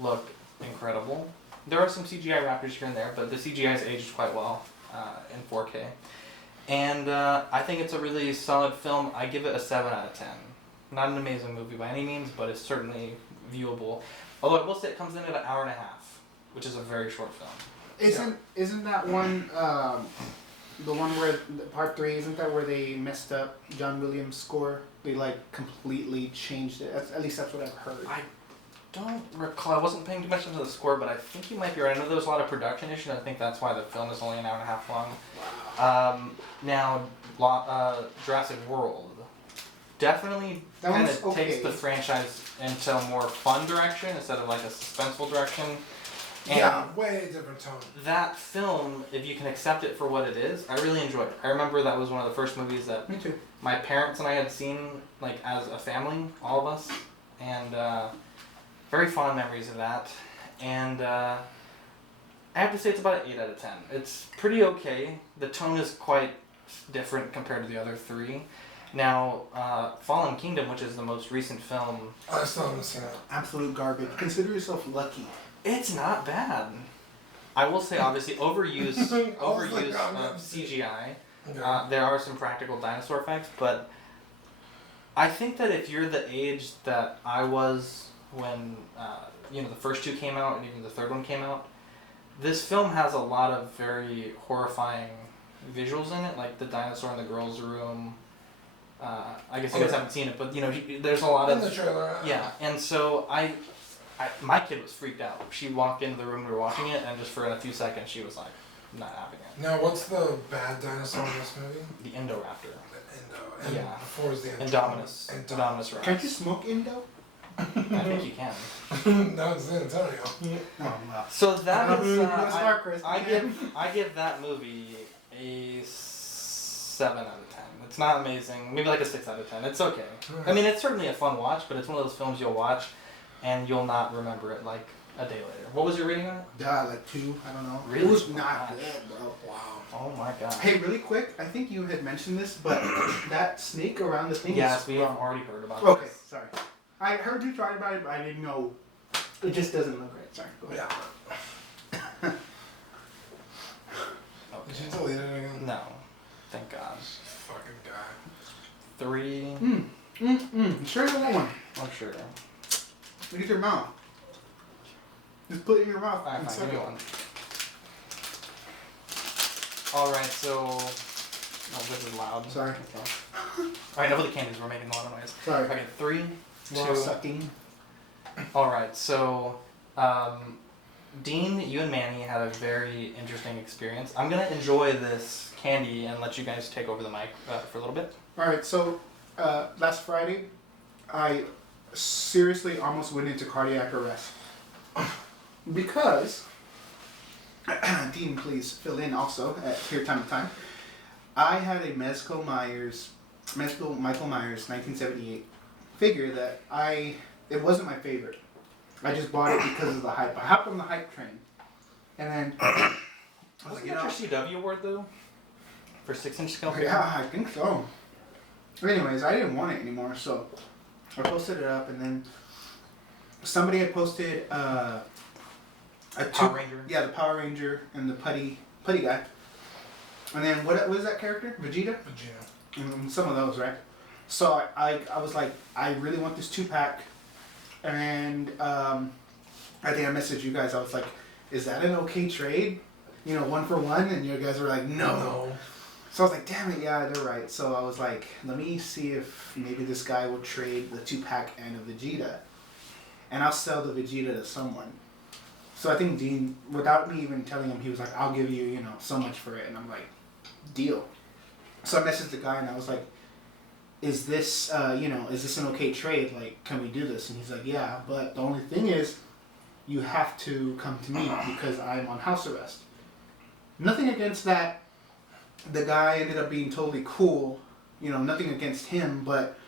look incredible. There are some CGI raptors here and there, but the CGI is aged quite well in 4K. And I think it's a really solid film. I give it a 7 out of 10. Not an amazing movie by any means, but it's certainly viewable. Although I will say it comes in at an hour and a half, which is a very short film. Isn't that one the one where part 3? Isn't that where they messed up John Williams' score? They completely changed it. At least that's what I've heard. I don't recall. I wasn't paying too much attention to the score, but I think you might be right. I know there was a lot of production issues. I think that's why the film is only an hour and a half long. Now, Jurassic World definitely That kind one's of okay. takes the franchise into a more fun direction instead of a suspenseful direction. And Yeah, way different tone. that film, if you can accept it for what it is, I really enjoyed it. I remember that was one of the first movies that Me too. my parents and I had seen as a family, all of us, and very fond memories of that. And I have to say it's about an 8 out of 10. It's pretty okay. The tone is quite different compared to the other 3. Now, Fallen Kingdom, which is the most recent film, I still haven't seen it. Absolute garbage. Consider yourself lucky. it's not bad. I will say, obviously, overuse I'm of CGI. Okay. There are some practical dinosaur effects, but I think that if you're the age that I was when the first 2 came out and even the third one came out, this film has a lot of very horrifying visuals in it, like the dinosaur in the girls' room. I guess you guys haven't seen it, but there's a lot In of the trailer. yeah, and so my kid was freaked out. She walked into the room we were watching it, and just for a few seconds she was like, not having it. Now, what's the bad dinosaur in this movie? The Indoraptor. The Indo. And Yeah. before is the Indominus. Indominus Rex. Can't you smoke Indo? I think you can. No, it's San Antonio. Oh, wow. So that is. Chris. I give that movie a 7 out of 10. It's not amazing. Maybe like a 6 out of 10. It's okay. I mean, it's certainly a fun watch, but it's one of those films you'll watch and you'll not remember it like a day later. What was your rating on it? Yeah, like 2. I don't know. Really? It was not good, bro. Wow. Oh my god. Hey, really quick, I think you had mentioned this, but that snake around the thing Yes, is we have wrong. already heard about Okay, this. sorry. I heard you talking about it, but I didn't know. It just doesn't look right. Sorry, go ahead. Yeah. Okay. Did you delete it again? No. Thank God. Fucking guy. 3. You sure you want one? I'm sure. Look at your mouth. Just put it in your mouth. Alright, and fine, suck give me it. one. Alright, so. Oh, this is loud. Sorry. Okay. Alright, enough of the candies, we're making a lot of noise. Sorry. Okay, 3, We're all 2. sucking. Alright, so. Dean, you and Manny had a very interesting experience. I'm gonna enjoy this candy and let you guys take over the mic for a little bit. Alright, so last Friday, I seriously almost went into cardiac arrest. Because, Dean, please fill in also at here time to time. I had a Michael Myers 1978 figure that it wasn't my favorite. I just bought it because of the hype. I hopped on the hype train. And then, I was Wasn't like, that your CW award though? For 6-inch scale? yeah, I think so. Anyways, I didn't want it anymore, so I posted it up, and then somebody had posted a Power Ranger? Yeah, the Power Ranger and the putty guy. And then what is that character? Vegeta? Vegeta. Some of those, right? So I was like, I really want this 2-pack, and I think I messaged you guys. I was like, is that an okay trade? You know, 1 for 1, and you guys were like, no. So I was like, damn it, yeah, they're right. So I was like, let me see if maybe this guy will trade the 2-pack and a Vegeta. And I'll sell the Vegeta to someone. So I think Dean, without me even telling him, he was like, I'll give you, so much for it. And I'm like, deal. So I messaged the guy and I was like, is this, is this an okay trade? Like, can we do this? And he's like, yeah, but the only thing is, you have to come to me because I'm on house arrest. Nothing against that. The guy ended up being totally cool. Nothing against him, but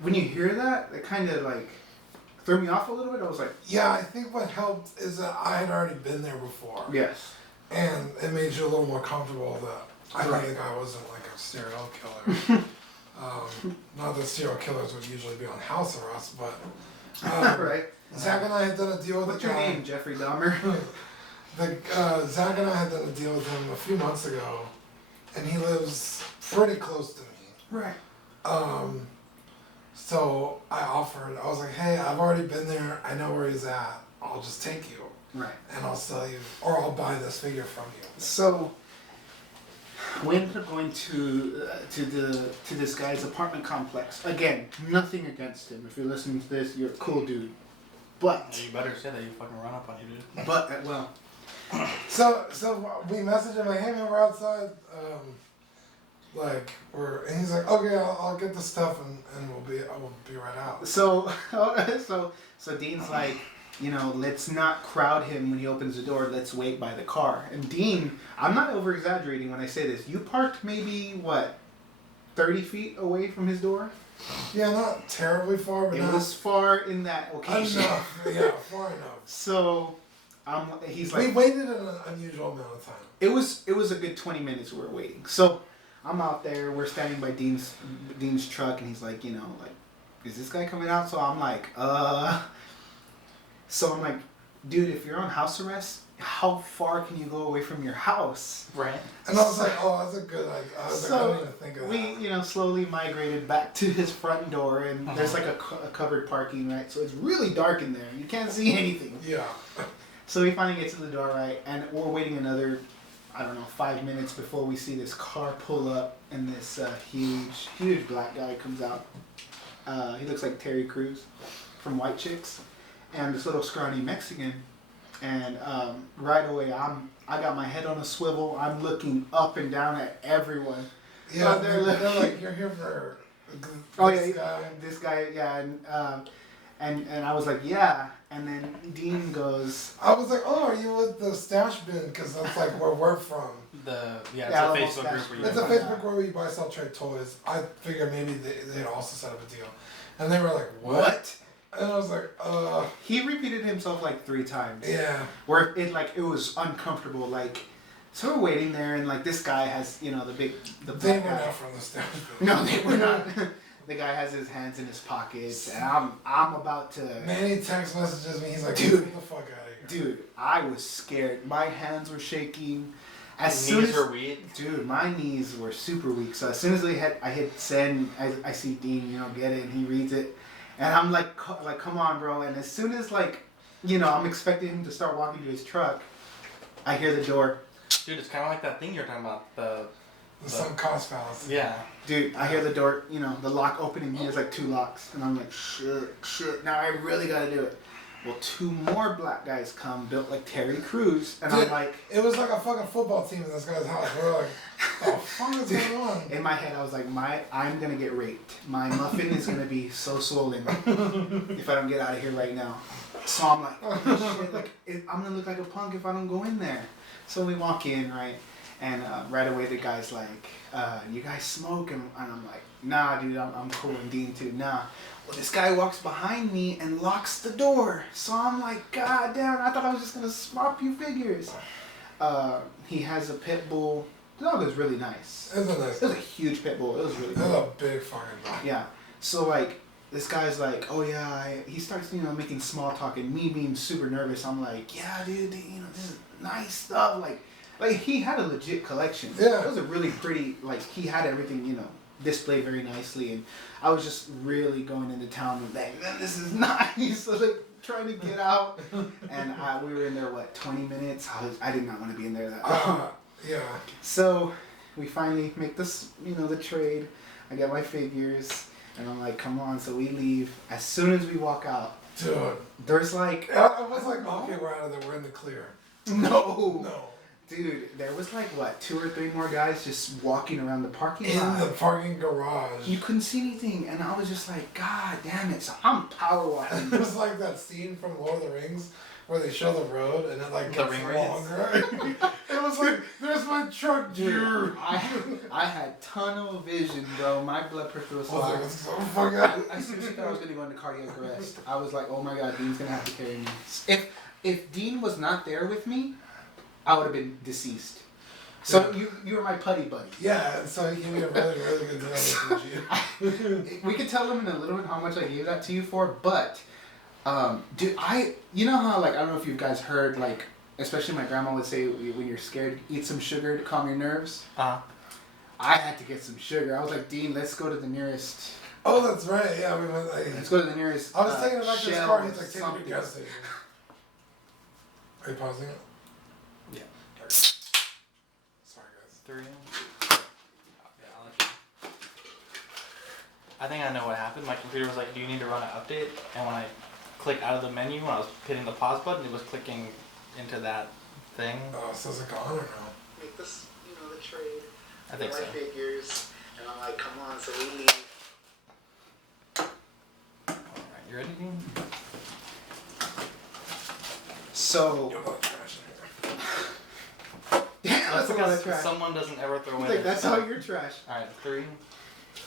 when you hear that, it kind of like threw me off a little bit. I was like, Yeah, I think what helped is that I had already been there before. yes. And it made you a little more comfortable that I Right. think I wasn't like a serial killer. Not that serial killers would usually be on house arrest, but Right. Zach and I had done a deal with What's the your guy. name, Jeffrey Dahmer? Zach and I had done a deal with him a few months ago, and he lives pretty close to me. Right. So I was like, hey, I've already been there. I know where he's at. I'll just take you, Right. and I'll sell you, or I'll buy this figure from you. So we ended up going to this guy's apartment complex. Again, nothing against him. If you're listening to this, you're a cool dude. But You better say that you fucking run up on you, dude. well, So we messaged him like, hey man, we're outside. And he's like, okay, I'll get the stuff and I will be right out. so Dean's like, let's not crowd him when he opens the door. Let's wait by the car. And Dean, I'm not over exaggerating when I say this. You parked maybe 30 feet away from his door. Yeah, not terribly far, but It not was far in that occasion. enough. Yeah, far enough. So, he's like, We waited an unusual amount of time. it was a good 20 minutes we were waiting. So I'm out there, we're standing by Dean's truck, and he's like, is this guy coming out? So I'm like, So I'm like, dude, if you're on house arrest, how far can you go away from your house? Right. And I was like, oh, that's a good idea. I was like, I didn't even think of that. We, slowly migrated back to his front door, and there's like a covered parking, right? So it's really dark in there. You can't see anything. Yeah. So we finally get to the door, right? And we're waiting another, 5 minutes before we see this car pull up, and this huge black guy comes out. He looks like Terry Crews from White Chicks. And this little scrawny Mexican And right away, I got my head on a swivel. I'm looking up and down at everyone. Yeah, they're they're like, you're here for this guy, yeah, and I was like, yeah, and then Dean goes. I was like, oh, are you with the stash bin? Because that's like where we're from. It's a Alamo Facebook group where you It's a can Facebook group where you buy, sell, trade toys. I figured maybe they'd also set up a deal. And they were like, what? And I was like, He repeated himself like 3 times. yeah. Where it was uncomfortable, like. So we're waiting there, and like this guy has, the They black were guy. not from the stash bin. No, they were not. The guy has his hands in his pockets, and I'm about to. Manny text messages me. He's like, Dude. get the fuck out of here. Dude, I was scared. My hands were shaking. knees were weak. Dude, my knees were super weak. So as soon as I hit send, I see Dean, get it, and he reads it, and I'm like, come on, bro. And as soon as I'm expecting him to start walking to his truck, I hear the door. Dude, it's kind of like that thing you're talking about. The sunk cost fallacy. Yeah. Dude, I hear the door, the lock opening. He has like 2 locks. And I'm like, shit. Now I really gotta do it. Well, 2 more black guys come, built like Terry Crews. And Dude, I'm like... It was like a fucking football team in this guy's house. We're like, what the fuck is going on? In my head, I was like, I'm gonna get raped. My muffin is gonna be so swollen if I don't get out of here right now. So I'm like, oh, shit, I'm gonna look like a punk if I don't go in there. So we walk in, right? And right away the guy's like, you guys smoke? And I'm like, nah, dude, I'm cool. And Dean too, nah. Well, this guy walks behind me and locks the door. So I'm like, god damn, I thought I was just gonna swap you figures. He has a pit bull. The dog was really nice. It was a huge pit bull. It was really It was cool. a big fucking dog. Yeah. So this guy's like, oh yeah, he starts, making small talk, and me being super nervous, I'm like, yeah, dude, this is nice stuff. Like he had a legit collection. Yeah. It was a really pretty, he had everything, displayed very nicely, and I was just really going into town and like, man, this is nice. So trying to get out, and we were in there 20 minutes. I did not want to be in there that long. Yeah. So we finally make this, the trade. I get my figures. And I'm like, come on, so we leave. As soon as we walk out, Dude. there's I was like, okay, we're out of there, we're in the clear. No. No. Dude, there was 2 or 3 more guys just walking around the parking In lot. the parking garage. You couldn't see anything, and I was just like, god damn it, so I'm power walking. It was like that scene from Lord of the Rings where they show the road and it gets ring longer. It was like, there's my truck, dude. I had tunnel vision, bro. My blood pressure was I so was high. like, so fucking out. I seriously thought I was gonna go into cardiac arrest. I was like, oh my god, Dean's gonna have to carry me. If Dean was not there with me, I would have been deceased. So you were my putty buddy. Yeah, and so he gave me a really, really good deal with you. We could tell them in a little bit how much I gave that to you for, but dude, you know how I don't know if you guys heard especially my grandma would say when you're scared, eat some sugar to calm your nerves. I had to get some sugar. I was like, Dean, let's go to the nearest. Oh, that's right. Yeah, we went. Let's go to the nearest. I was taking it back to his Shell car. He's like, take me something. to the gas station. Are you pausing it? Yeah. Sorry, guys. 3. Yeah, I'll let you. I think I know what happened. My computer was like, do you need to run an update? And when I clicked out of the menu, when I was hitting the pause button, it was clicking into that thing. Oh, so is it gone or no? Make this, the trade. I think so. Figures, and I'm like, come on, so we leave. Alright, you ready, Dean? You'll So, go trash in here. yeah, That's that's how because trash. someone doesn't ever throw away Like, their that's stuff. how you're trash. Alright, 3,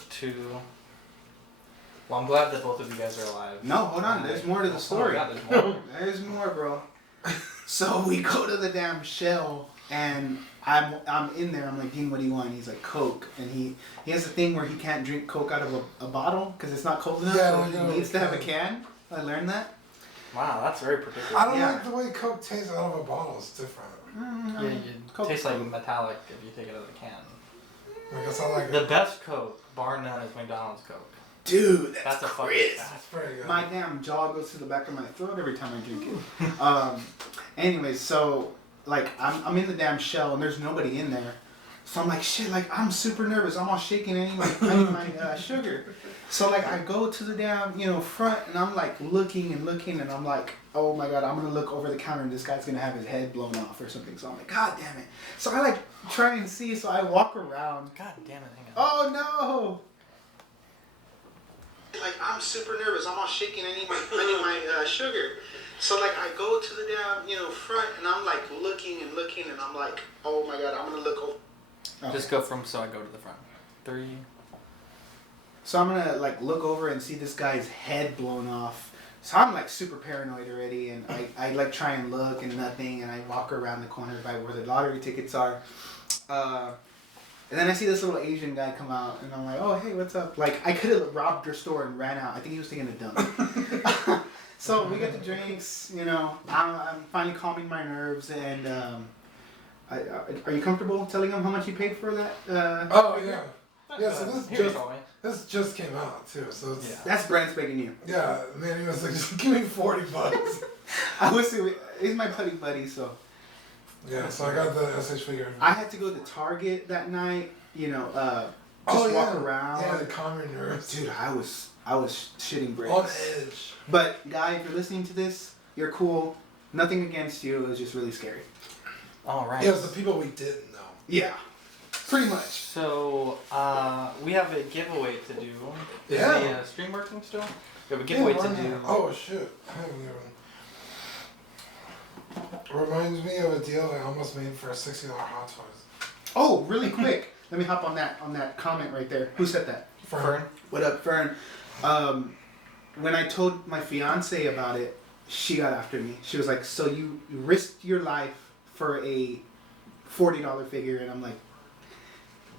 2. Well, I'm glad that both of you guys are alive. No, hold on. There's more to the story. Oh, yeah, there's more. There's more, bro. So we go to the damn Shell, and I'm in there. I'm like, Dean, what do you want? He's like, Coke. And he has a thing where he can't drink Coke out of a bottle because it's not cold enough. Yeah, so I know. he needs to have a can. I learned that. Wow, that's very particular. I don't Yeah. like the way Coke tastes out of a bottle. It's different. Yeah, it Coke. tastes like metallic if you take it out of the can. I guess I like The it. best Coke, bar none, is McDonald's Coke. Dude, That's a fucking crisp. fast. It's pretty good. My damn jaw goes to the back of my throat every time I drink it. Anyways, so I'm in the damn Shell and there's nobody in there. So I'm like, shit, like, I'm super nervous. I'm all shaking. I need my sugar. So, like, I go to the damn, front, and I'm, like, looking, and I'm like, oh, my God, I'm going to look over the counter, and this guy's going to have his head blown off or something. So I'm like, God damn it. So I, like, try and see, so I walk around. God damn it, hang on. Oh, no. Like, I'm super nervous. I'm all shaking. I need my sugar. So, like, I go to the damn, front, and I'm, like, looking, and I'm like, oh, my God, I'm going to look over. Okay. Just go from so I go to the front. 3. So I'm gonna like look over and see this guy's head blown off. So I'm like super paranoid already, and I like try and look and nothing, and I walk around the corner by where the lottery tickets are. And then I see this little Asian guy come out, and I'm like, oh hey, what's up? Like I could have robbed your store and ran out. I think he was taking a dump. So we get the drinks, I'm finally calming my nerves, and are you comfortable telling him how much you paid for that? Oh yeah. Yeah, so this just came out too, so it's That's brand spanking new. Yeah, man, he was like, just give me $40. He's my buddy, so. Yeah, so I got the SH figure. I had to go to Target that night, walk around. Yeah, to calm your nerves. Dude, I was shitting bricks. On edge. But guy, if you're listening to this, you're cool. Nothing against you. It was just really scary. All right. Yeah, it was the people we didn't know. Yeah. Pretty much. So, we have a giveaway to do. Is Yeah. the stream working still? We have a giveaway to do. Oh, shit. I haven't even... Reminds me of a deal I almost made for a $60 Hot Toys. Oh, really quick. Let me hop on that comment right there. Who said that? Fern. What up, Fern? When I told my fiance about it, she got after me. She was like, so you risked your life for a $40 figure? And I'm like,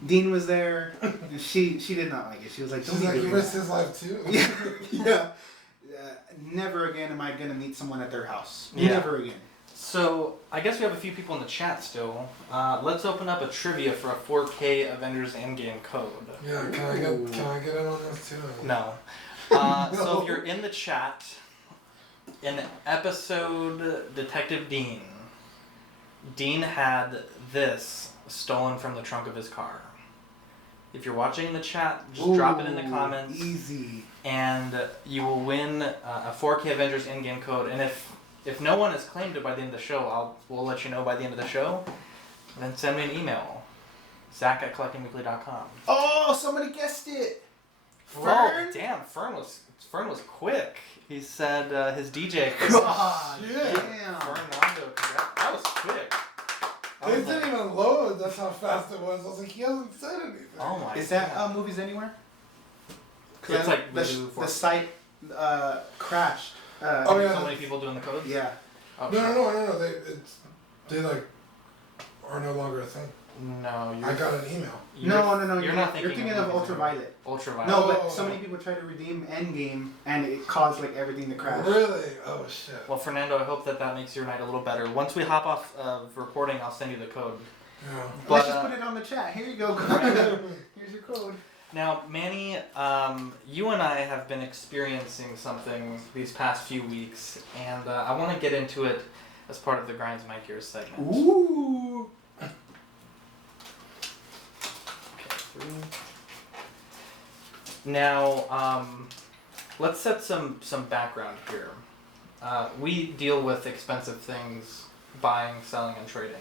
Dean was there, and she did not like it. She was like, don't She's like, do you that. risked his life too? Yeah. Never again am I going to meet someone at their house. Yeah. Never again. So, I guess we have a few people in the chat still. Let's open up a trivia for a 4K Avengers Endgame code. Yeah, can I get in on this too? No. So if you're in the chat, in episode Detective Dean had this stolen from the trunk of his car. If you're watching in the chat, just drop it in the comments. Easy. And you will win a 4K Avengers Endgame code. And if no one has claimed it by the end of the show, we'll let you know by the end of the show. Then send me an email. Zach@collectingweekly.com. Oh, somebody guessed it. Oh, Fern? damn, Fern was quick. He said his DJ. God, Shit. damn. Fernando, that was quick. It didn't even load. That's how fast it was. I was like, he hasn't said anything. Oh my. Is that Movies Anywhere? It's like the site crashed. Oh, yeah. So many people doing the codes. Yeah. Oh, No. They are no longer a thing. No, I got an email. No. You're not thinking. You're thinking of Ultraviolet. Ultraviolet. No, but Oh. so many people tried to redeem Endgame, and it caused like everything to crash. Really? Oh shit. Well, Fernando, I hope that makes your night a little better. Once we hop off of recording, I'll send you the code. Yeah. But, Let's just put it on the chat. Here you go. Here's your code. Now, Manny, you and I have been experiencing something these past few weeks, and I want to get into it as part of the Grinds My Gears segment. Ooh. Okay, 3. Now, let's set some background here. We deal with expensive things, buying, selling, and trading.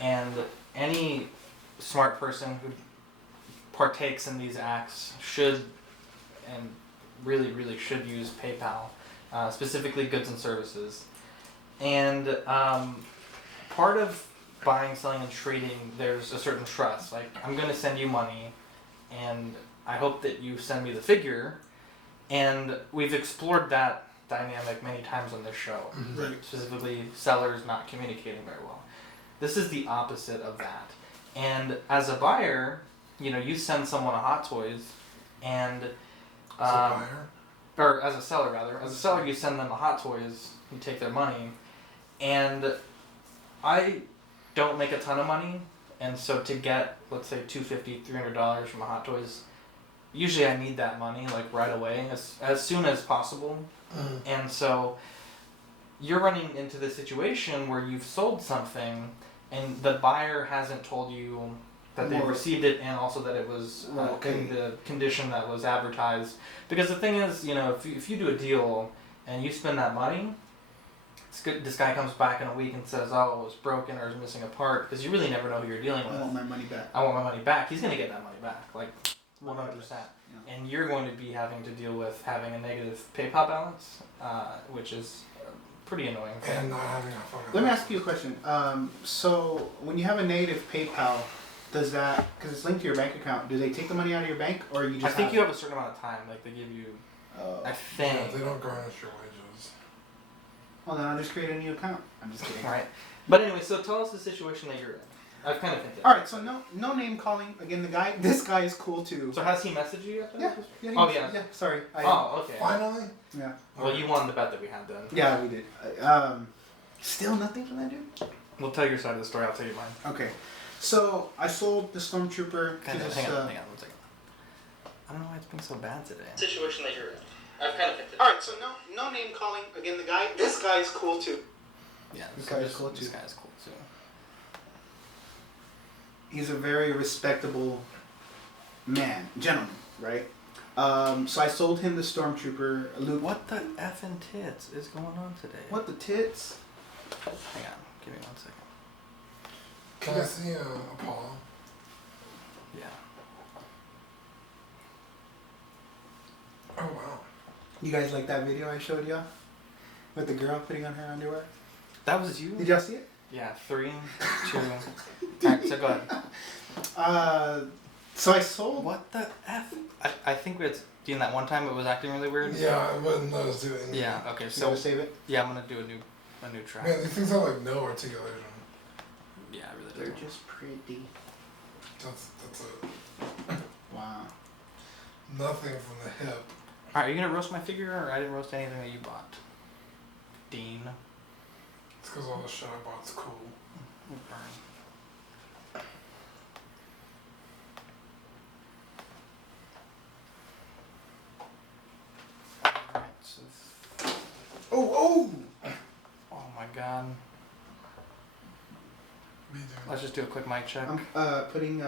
And any smart person who partakes in these acts should, and really should use PayPal, specifically goods and services. And part of buying, selling, and trading, there's a certain trust. Like, I'm going to send you money, and I hope that you send me the figure. And we've explored that dynamic many times on this show. Right. Specifically, sellers not communicating very well. This is the opposite of that. And as a buyer, you send someone a Hot Toys, and or as a seller rather, as a seller you send them a Hot Toys, you take their money, and I don't make a ton of money, and so to get, let's say, $250, $300 from a Hot Toys, usually I need that money like right away, as soon as possible. And so you're running into this situation where you've sold something and the buyer hasn't told you that they More- received it, and also that it was Okay. in the condition that was advertised. Because the thing is, you know, if you do a deal and you spend that money, this guy comes back in a week and says, oh, it was broken or it's missing a part, because you really never know who you're dealing I with. want my money back. I want my money back. He's going to get that money back, like 100%. Yeah. And you're going to be having to deal with having a negative PayPal balance, which is a pretty annoying thing. And not having a fucking. Let me ask you a question. So when you have a negative PayPal, does that, because it's linked to your bank account, do they take the money out of your bank, or you just? I think you have a certain amount of time. Like they give you, I Yeah, think. they don't garnish your wages. Well, then I'll just create a new account. I'm just kidding. Right. But anyway, so tell us the situation that you're in. I've kind of hinted. All right. So no name calling. Again, this guy is cool too. So has he messaged you yet? Then? Yeah. Oh yeah. Yeah. Sorry. Okay. Finally. Yeah. Well, you won the bet that we had then. Yeah, we did. Still nothing from that dude. We'll tell your side of the story. I'll tell you mine. Okay. So I sold the Stormtrooper to Hang on this. one second. I don't know why it's being so bad today. Situation that you're in. I've kind of hinted. All right. So no name calling. Again, this guy is cool too. Yeah. This guy is cool too. This guy's cool too. He's a very respectable gentleman, right? So I sold him the Stormtrooper. Luke. What the effing tits is going on today? What the tits? Hang on. Give me 1 second. Can I see Apollo? Yeah. Oh wow. You guys like that video I showed y'all? With the girl putting on her underwear? That was you? Did y'all see it? Yeah, 3, 2. Alright, so go ahead. So I sold. What the F? I think it's in that one time it was acting really weird. Yeah, I wouldn't let us do it. Yeah, okay, You so gotta save it? yeah, I'm gonna do a new track. Man, these things have like no articulation. Yeah, I really They're do. just pretty. That's it. Wow. Nothing from the hip. Alright, are you gonna roast my figure or I didn't roast anything that you bought? Dean. It's because all the shit I bought's cool. Alright, so Oh! oh my god. Me too. Let's just do a quick mic check. I'm putting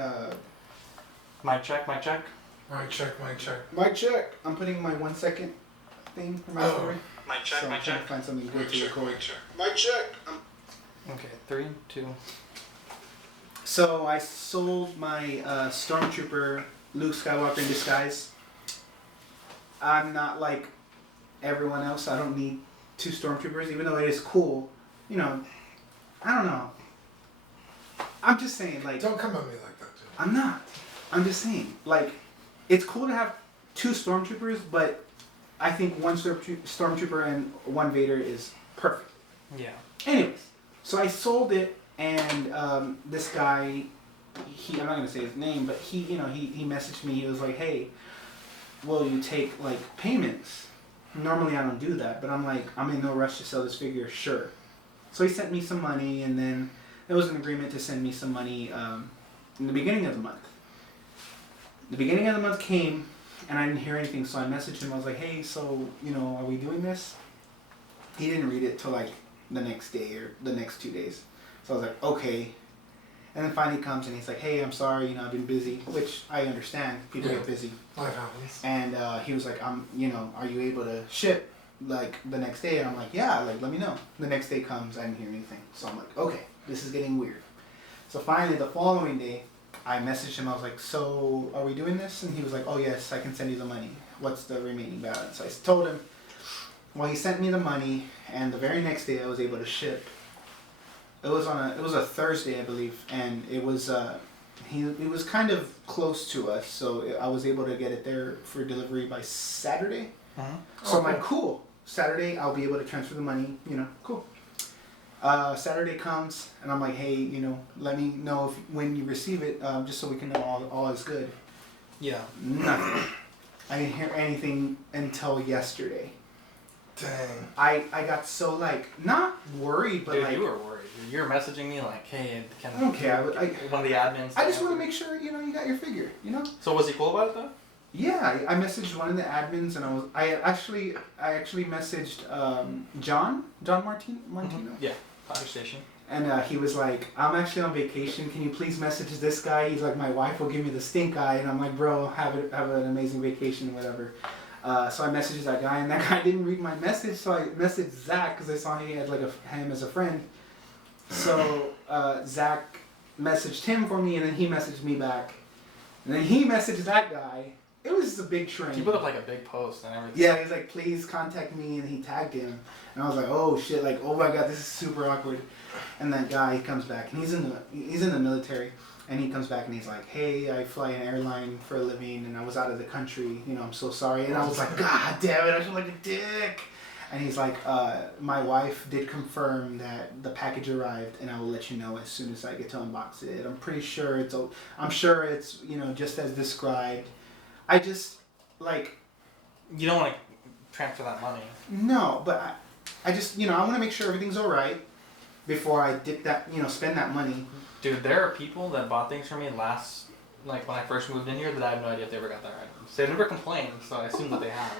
Mic check, mic check. Mic check, mic check. mic check. I'm putting my 1 second thing for my Oh. story. Mic check, So I'm mic trying check. to find something good Mic to check, record. mic check. Mic check. Okay, 3, 2. So I sold my Stormtrooper Luke Skywalker in disguise. I'm not like everyone else. I don't need 2 Stormtroopers, even though it is cool. You know, I don't know. I'm just saying, like, Don't come at me like that, dude. I'm not. I'm just saying, like, it's cool to have 2 Stormtroopers, but I think 1 Stormtrooper and 1 Vader is perfect. Yeah. Anyways, so I sold it, and this guy, I'm not gonna say his name, but he messaged me. He was like, "Hey, will you take like payments?" Normally I don't do that, but I'm like, I'm in no rush to sell this figure. Sure. So he sent me some money, and then there was an agreement to send me some money in the beginning of the month. The beginning of the month came, and I didn't hear anything, so I messaged him. I was like, "Hey, so are we doing this?" He didn't read it till like the next day or the next 2 days. So I was like, okay. And then finally comes and he's like, "Hey, I'm sorry, I've been busy," which I understand. People Yeah. get busy. Life happens. And he was like, are you able to ship like the next day? And I'm like, yeah, like let me know. The next day comes, I didn't hear anything. So I'm like, okay, this is getting weird. So finally the following day, I messaged him. I was like, "So are we doing this?" And he was like, "Oh yes, I can send you the money. What's the remaining balance?" So I told him. Well, he sent me the money, and the very next day I was able to ship. It was a Thursday, I believe, and it was it was kind of close to us, so I was able to get it there for delivery by Saturday. Uh-huh. So I'm like, cool. Saturday I'll be able to transfer the money. Cool. Saturday comes, and I'm like, "Hey, let me know when you receive it, just so we can know all is good." Yeah. Nothing. I didn't hear anything until yesterday. Dang. I got so not worried, but Dude, like you were worried. You're messaging me like, "Hey, can I don't care. one of the admins?" I just want to make sure you got your figure. So was he cool about it though? Yeah, I messaged one of the admins, and I actually messaged John Martino. Yeah, Fire Station. And he was like, I'm actually on vacation. Can you please message this guy? He's like, my wife will give me the stink eye. And I'm like, bro, have an amazing vacation, whatever. So I messaged that guy, and that guy didn't read my message. So I messaged Zach because I saw he had like him as a friend. So Zach messaged him for me, and then he messaged me back. And then he messaged that guy. It was just a big train. He put up like a big post and everything. Yeah, he was like, please contact me, and he tagged him. And I was like, oh shit, like, oh my god, this is super awkward. And that guy, he comes back, and he's in the military, and he comes back and he's like, hey, I fly an airline for a living, and I was out of the country, you know, I'm so sorry. And I was like, god damn it, I feel like a dick. And he's like, my wife did confirm that the package arrived, and I will let you know as soon as I get to unbox it. I'm pretty sure it's, you know, just as described. I just, like... You don't want to transfer that money. No, but I just, you know, I want to make sure everything's alright before I spend that money. Dude, there are people that bought things from me when I first moved in here, that I have no idea if they ever got their items. They never complained, so I assume that they have.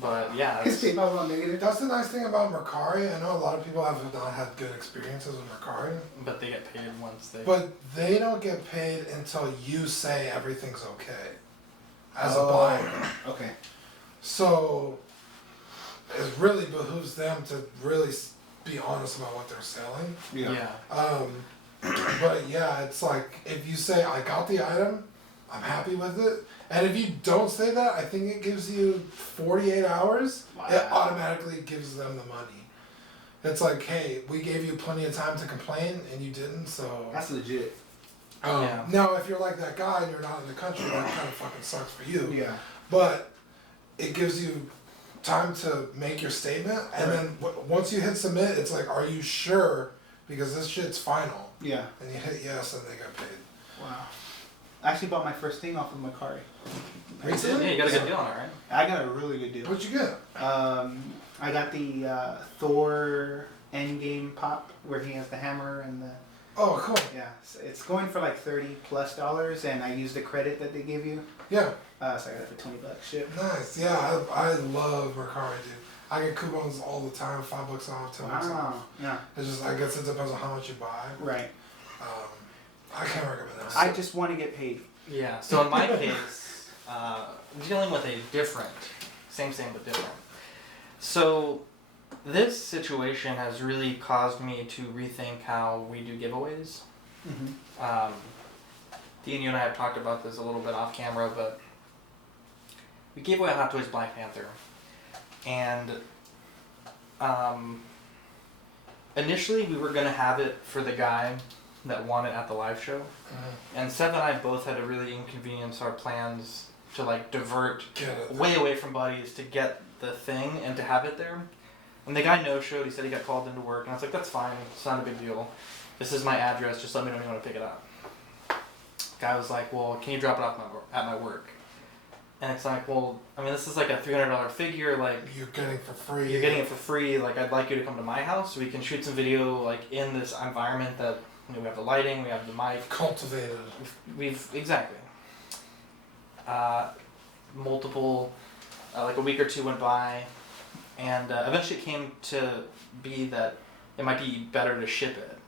But yeah, That's the nice thing about Mercari. I know a lot of people have not had good experiences with Mercari. But they get paid once they... But they don't get paid until you say everything's okay. As a buyer. Okay. So it really behooves them to really be honest about what they're selling. Yeah. But yeah, it's like if you say I got the item, I'm happy with it, and if you don't say that, I think it gives you 48 hours. Wow. It automatically gives them the money. It's like, hey, we gave you plenty of time to complain and you didn't, so. That's legit. Yeah. Now, if you're like that guy and you're not in the country, that kind of fucking sucks for you. Yeah. But it gives you time to make your statement, and then once you hit submit, it's like, are you sure? Because this shit's final. Yeah. And you hit yes, and they got paid. Wow. I actually bought my first thing off of Mercari. Recently? Yeah, you got a good deal on it, right? I got a really good deal. What'd you get? I got the Thor Endgame pop where he has the hammer and the... Oh, cool. Yeah, so it's going for like $30+, and I used the credit that they give you. Yeah. So I got it for $20 ship. Nice. Yeah, I love Mercari, dude. I get coupons all the time, $5 off, $10 off. Yeah. It's just, I guess it depends on how much you buy. Right. I can't recommend that. I just want to get paid. Yeah, so in my case, dealing with a different, same but different. So this situation has really caused me to rethink how we do giveaways. Mm-hmm. Dean, you and I have talked about this a little bit off camera, but we gave away a Hot Toys Black Panther. And initially we were going to have it for the guy that won it at the live show. Mm-hmm. And Seth and I both had to really inconvenience our plans to like divert Get way away from buddies to get the thing and to have it there. And the guy no-showed. He said he got called into work. And I was like, that's fine. It's not a big deal. This is my address. Just let me know when you want to pick it up. Guy was like, well, can you drop it off at my work? And it's like, well, I mean, this is like a $300 figure. Like, You're getting it for free. you're getting it for free. Like, I'd like you to come to my house so we can shoot some video, like, in this environment that, you know, we have the lighting, we have the mic. Cultivated. We've exactly. Multiple, like a week or two went by, and eventually it came to be that it might be better to ship it.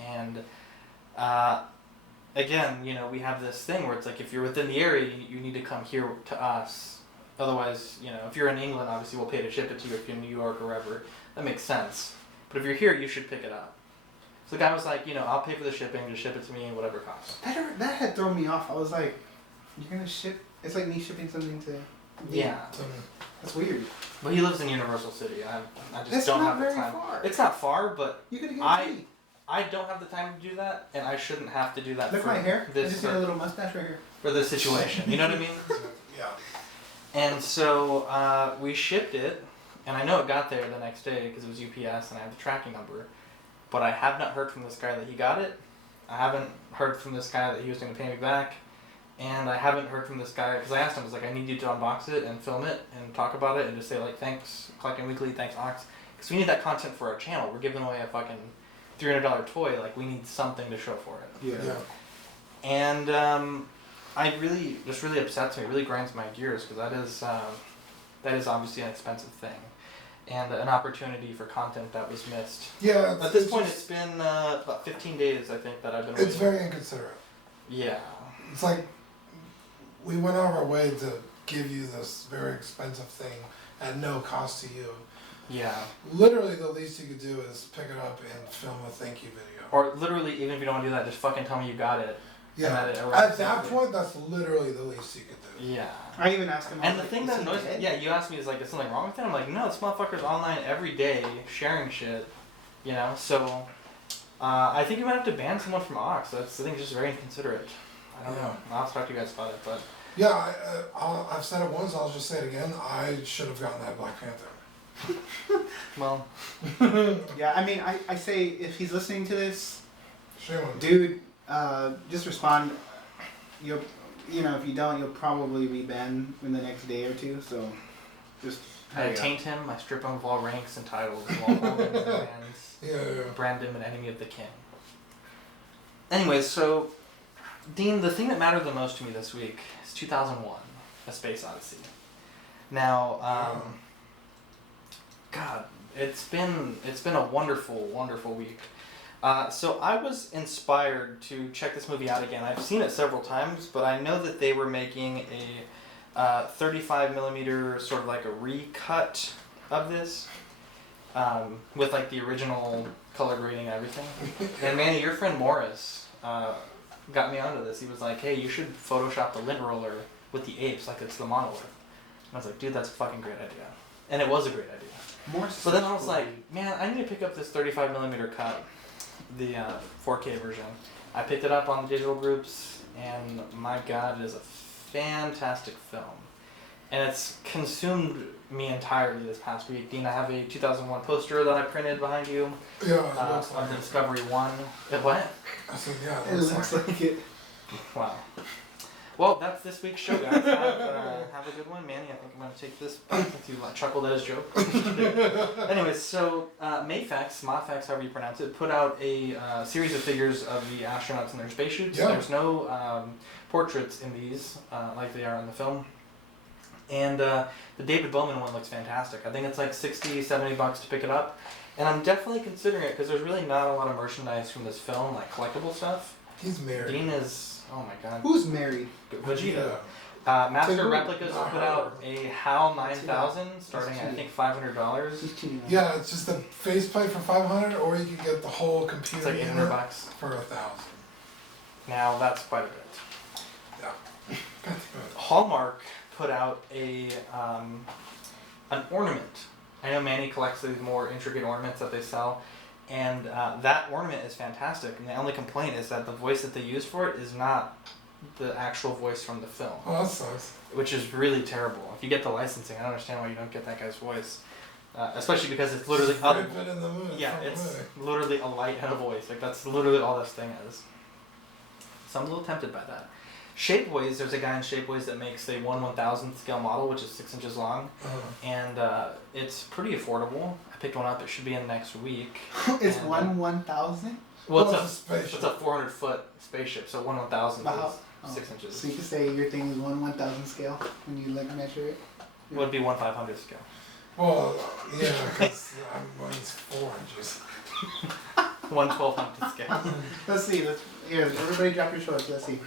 And again, you know, we have this thing where it's like if you're within the area, you need to come here to us. Otherwise, you know, if you're in England, obviously we'll pay to ship it to you. If you're in New York or wherever, that makes sense. But if you're here, you should pick it up. So the guy was like, you know, I'll pay for the shipping, just ship it to me, whatever it costs. That had thrown me off. I was like, you're going to ship... It's like me shipping something to... Yeah. That's weird. Well, he lives in Universal City. I just That's don't not have the very time. far. It's not far, but You could get I don't have the time to do that, and I shouldn't have to do that Look for at my hair. I this just got a little mustache right here. for this situation. You know what I mean? Yeah. And so we shipped it, and I know it got there the next day because it was UPS, and I have the tracking number. But I have not heard from this guy that he got it. I haven't heard from this guy that he was going to pay me back. And I haven't heard from this guy, because I asked him, I was like, I need you to unbox it and film it and talk about it and just say, like, thanks, Collecting Weekly, thanks, Ox. Because we need that content for our channel. We're giving away a fucking $300 toy. Like, we need something to show for it. Yeah. And I really, just really upsets me. It really grinds my gears, because that is obviously an expensive thing. and an opportunity for content that was missed. Yeah. At this point, it's been about 15 days, I think, that I've been. It's waiting. very inconsiderate. Yeah. It's like we went out of our way to give you this very expensive thing at no cost to you. Yeah. Literally, the least you could do is pick it up and film a thank you video. Or literally, even if you don't want to do that, just fucking tell me you got it. Yeah. And At that point, that's literally the least you could do. Yeah. I even asked him. And the thing that annoys me, yeah, you asked me, is like, is something wrong with it? I'm like, no, this motherfucker's online every day sharing shit, you know? So, I think you might have to ban someone from Ox. That's, I think, just very inconsiderate. I don't know. I'll have to talk to you guys about it, but. Yeah, I've said it once, I'll just say it again. I should have gotten that Black Panther. Well. Yeah, I mean, I say if he's listening to this, Shame on you. dude, just respond. You'll, if you don't, you'll probably be banned in the next day or two. So, just. I taint him, I strip him of all ranks and titles, while holding his hands, Yeah. brand him an enemy of the king. Anyways, so, Dean, the thing that mattered the most to me this week is 2001, A Space Odyssey. Now, God, it's been a wonderful, wonderful week. So I was inspired to check this movie out again. I've seen it several times, but I know that they were making a 35 millimeter sort of like a recut of this, with like the original color grading and everything. And Manny, your friend Morris got me onto this. He was like, "Hey, you should Photoshop the lint roller with the apes like it's the monolith." And I was like, "Dude, that's a fucking great idea," and it was a great idea. But then I was like, man, I need to pick up this 35 millimeter cut, the 4K version. I picked it up on the digital groups, and my God, it is a fantastic film. And it's consumed me entirely this past week. Dean, I have a 2001 poster that I printed behind you Yeah, it looks of like the it. Discovery 1. What? I said, yeah, It looks like it. Wow. Well, that's this week's show, guys. Have a good one. Manny, I think I'm going to take this back since you chuckled at his joke. Anyways, so Mafex, however you pronounce it, put out a series of figures of the astronauts in their spacesuits. Yeah. There's no portraits in these like they are in the film. And the David Bowman one looks fantastic. I think it's like $60, $70 to pick it up. And I'm definitely considering it because there's really not a lot of merchandise from this film, like collectible stuff. He's married. Dean is... Oh my God. Who's married? Vegeta. Yeah. Master To who? Replicas will put out a HAL 9000 starting at I think $500. He's cheating. Yeah, it's just a faceplate for $500, or you could get the whole It's computer like unit $800. for $1,000. Now that's quite a bit. Yeah. Hallmark put out a an ornament. I know Manny collects these more intricate ornaments that they sell, and that ornament is fantastic. And the only complaint is that the voice that they use for it is not the actual voice from the film, Oh, that sucks. which is really terrible. If you get the licensing, I don't understand why you don't get that guy's voice, especially because it's literally Very good in the movie. yeah, from the it's movie. literally a light and a voice. Like that's literally all this thing is. So I'm a little tempted by that. Shapeways, there's a guy in Shapeways that makes a 1/1000th scale model, which is 6 inches long, and it's pretty affordable. I picked one up. It should be in next week. It's And, 1/1000. Well, Well, it's it's a spaceship. It's a 400-foot spaceship, so 1/1000 Wow. is 6 inches. So you can say your thing is 1/1000 scale when you like measure it. Would be 1/500 scale. Well, yeah, because mine's 4 inches. 1/1200 scale. Let's see. Here, everybody drop your shorts. Let's see.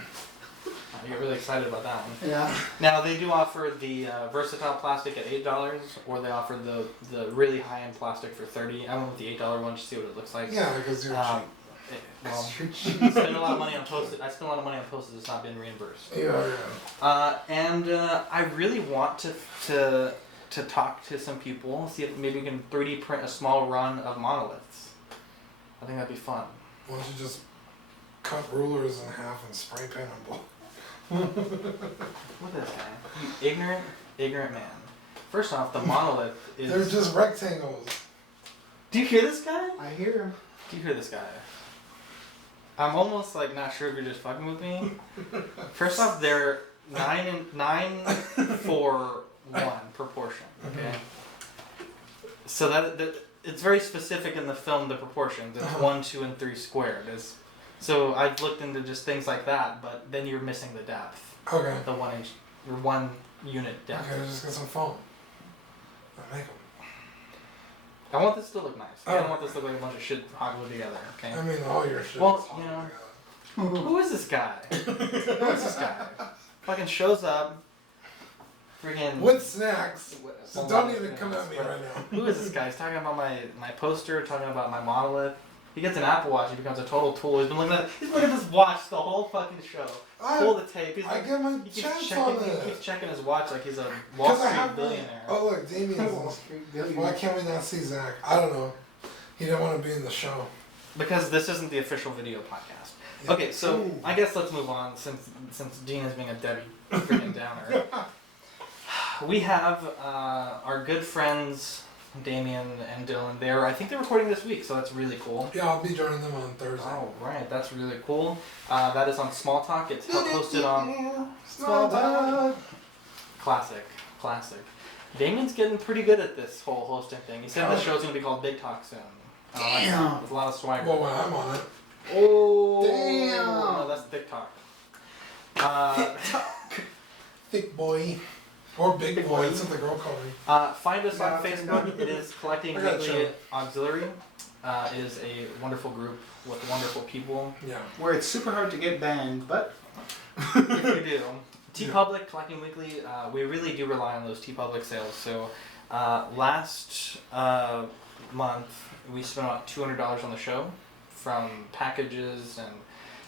I get really excited about that one. Yeah. Now they do offer the versatile plastic at $8, or they offer the really high end plastic for $30. I went with the $8 one to see what it looks like. Yeah, because you're Um, cheap. well, You're cheap. I spend a lot of money on postage. I spend a lot of money on postage that's not been reimbursed. Yeah. And I really want to talk to some people, see if maybe we can 3D print a small run of monoliths. I think that'd be fun. Why don't you just cut rulers in half and spray paint them? Look at this guy. You ignorant man. First off, the monolith is... They're just rectangles. Do you hear this guy? I hear him. Do you hear this guy? I'm almost like not sure if you're just fucking with me. First off, they're 9:4:1 proportion. Okay. So that it's very specific in the film, the proportions. It's 1, 2, and 3 squared. So I've looked into just things like that, but then you're missing the depth. Okay. The 1 inch or 1 unit depth. Okay, just get some foam. I'll make them. I want this to look nice. I don't want this to look like a bunch of shit hobbled together, okay? I mean, all your shit. Well, is you hot know, together. who is this guy? Who is this guy? Fucking shows up, freaking... With snacks. So Hold don't on, even come at me right now. Who is this guy? He's talking about my poster, talking about my monolith. He gets an Apple Watch, he becomes a total tool. He's looking at this watch the whole fucking show. Pull the tape. I get my he chance on he it. keeps checking his watch like he's a Wall Street billionaire. Oh look, Damien's. Why can't we not see Zach? I don't know. He didn't want to be in the show. Because this isn't the official video podcast. Yeah. Okay, so I guess let's move on since Dean is being a Debbie freaking downer. We have our good friends Damien and Dylan there. I think they're recording this week, so that's really cool. Yeah, I'll be joining them on Thursday. Oh, right, that's really cool. That is on Small Talk. It's posted on Small Talk. Classic. Damien's getting pretty good at this whole hosting thing. He said the show's gonna be called Big Talk soon. Damn. With a lot of swagger. Well, when I'm on it. Oh, damn. No, that's Thick Talk. Thick boy. Or big boy, that's what the girl called me. Find us on Yeah. Facebook. It is Collecting I got Weekly you. Auxiliary. It is a wonderful group with wonderful people. Yeah. Where it's super hard to get banned, but If you do. TeePublic, Collecting Weekly, we really do rely on those TeePublic sales. So last month, we spent about $200 on the show from packages and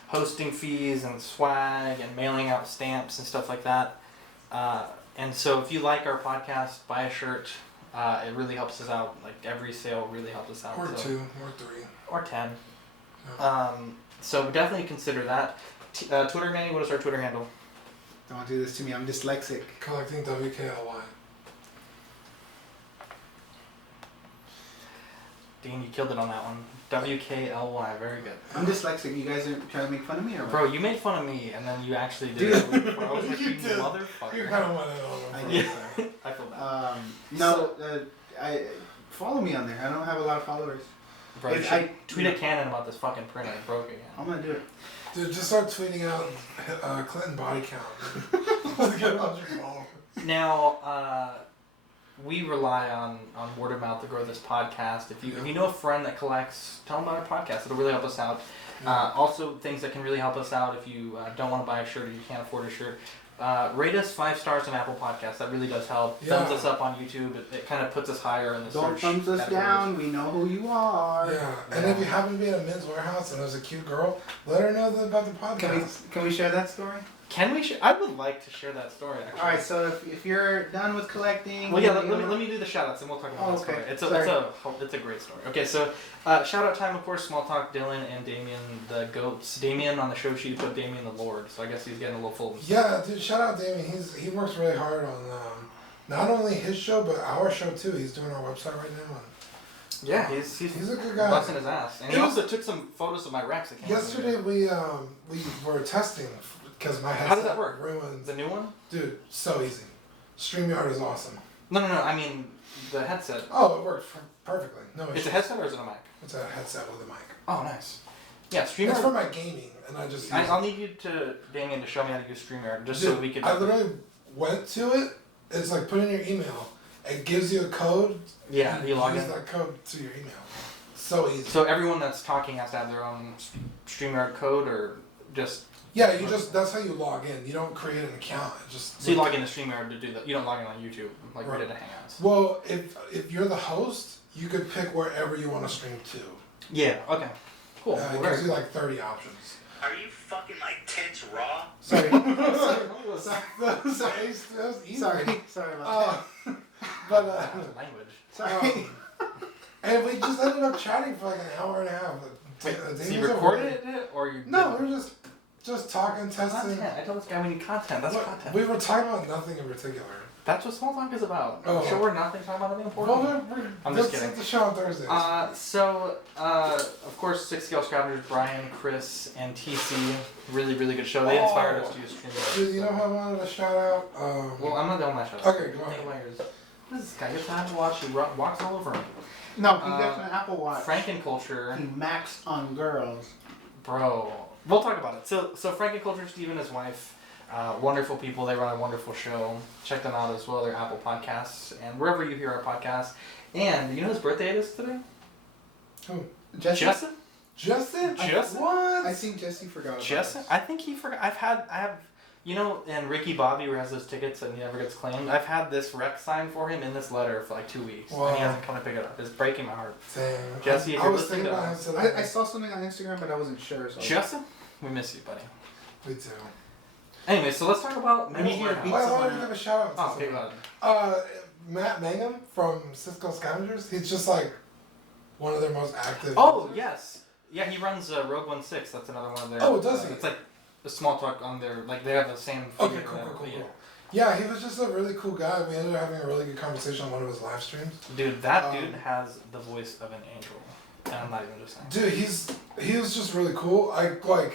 hosting fees and swag and mailing out stamps and stuff like that. And so if you like our podcast, buy a shirt. It really helps us out. Like every sale really helps us out. Or so. 2, or 3. Or 10. Yeah. So definitely consider that. Twitter, Manny, what is our Twitter handle? don't do this to me. I'm dyslexic. Collecting WKLY. Dean, you killed it on that one. WKLY, very good. I'm dyslexic. You guys are trying to make fun of me or what? Bro, you made fun of me, and then you actually did Dude. it. Bro, I was like, You you did. motherfucker. You kind of went in on I them. did. Yeah, I feel bad. No, I follow me on there. I don't have a lot of followers. Bro, you I- should I- tweet a cannon about this fucking printer. It broke again. I'm gonna do it. Dude, just start tweeting out Clinton body count. Let's get 100 followers. Now, we rely on word of mouth to grow this podcast. If you know a friend that collects, tell them about our podcast. It'll really help us out. Also, things that can really help us out if you don't want to buy a shirt or you can't afford a shirt. Rate us 5 stars on Apple Podcasts. That really does help. Yeah. Thumbs us up on YouTube. It kind of puts us higher in the Don't search thumbs us categories. down. We know who you are. Yeah, and if you happen to be in a men's warehouse and there's a cute girl, let her know about the podcast. Can we share that story? Can we? I would like to share that story. Actually. All right. So if you're done with collecting, Well, yeah. you Let me do the shout outs and we'll talk about Oh, that story. okay. It's a great story. Okay, so shout out time, of course. Small Talk, Dylan and Damien, the goats. Damien on the show sheet put Damien the Lord, so I guess he's getting a little full of himself. Yeah, dude, shout out Damien. He works really hard on not only his show but our show too. He's doing our website right now. And Yeah, he's he's a good guy. busting his ass, and he It also took some photos of my Rex. Yesterday we were testing because my headset How does that work? ruined. The new one? Dude, so easy. StreamYard is awesome. No. I mean the headset. Oh, it worked perfectly. No It's issues. a headset or is it a mic? It's a headset with a mic. Oh, nice. Yeah, It's StreamYard. for my gaming, and I just. use I'll need you to Damien to show me how to use StreamYard just so Dude, we could. I literally went to it. It's like put in your email. It gives you a code. Yeah, and you log use in. that code to your email. So easy. So everyone that's talking has to have their own StreamYard code, or just. Yeah, that's how you log in. You don't create an account. It just. So you log into StreamYard to do that. You don't log in on YouTube like we Right. did at Hangouts. Well, if you're the host, you could pick wherever you want to stream to. Yeah. Okay. Cool. It gives you like 30 options. Are you fucking like tense raw? Sorry. Sorry, that was easy. Sorry about that. But Language. Sorry. and we just ended up chatting for like an hour and a half. Wait, Damien's so you over recorded there. it or you? No, didn't? we were just talking, testing. Content. I told this guy we need content. That's Look, content. we were talking about nothing in particular. That's what Small Talk is about. Oh. Sure, we're not talking about anything important. Well, I'm just let's kidding. the show on Thursdays. Of course, 6 Scale Scavengers, Brian, Chris, and TC. Really, really good show. They inspired us to use StreamYard. Dude, you know who I wanted to shout out? Well, I'm not done with my show. Okay, go ahead. What is this guy? Gets an Apple Watch. He walks all over him. No, he got an Apple Watch. Frankenculture. He maxed on girls. Bro. We'll talk about it. So Frankenculture, Steve and his wife Wonderful people. They run a wonderful show. Check them out as well. They're Apple Podcasts and wherever you hear our podcasts. And you know whose birthday it is today? Who? Justin? Justin? Justin? What? I think Jesse forgot about Justin? this. I think he forgot. I have, you know, and Ricky Bobby who has those tickets and he never gets claimed. I've had this rec sign for him in this letter for like 2 weeks. Wow. And he hasn't come to pick it up. It's breaking my heart. Damn. Jesse, if I you're was listening thinking to about him us. today. I saw something on Instagram, but I wasn't sure. So Justin? We miss you, buddy. Me too. Anyway, so let's talk about I need Mannys you to Warehouse. beat I someone wanted to up. give a shout out to Oh, okay, someone. go ahead. Matt Mangum from Cisco Scavengers. He's just like one of their most active. Oh, users. yes. Yeah, he runs Rogue 16. That's another one of their... Oh, does he? It's like a small truck on their... Like, they have the same... Okay, figure cool, or cool, whatever, cool, cool. Yeah, he was just a really cool guy. We ended up having a really good conversation on one of his live streams. Dude, that dude has the voice of an angel. And I'm not even just saying. Dude, he was just really cool. Like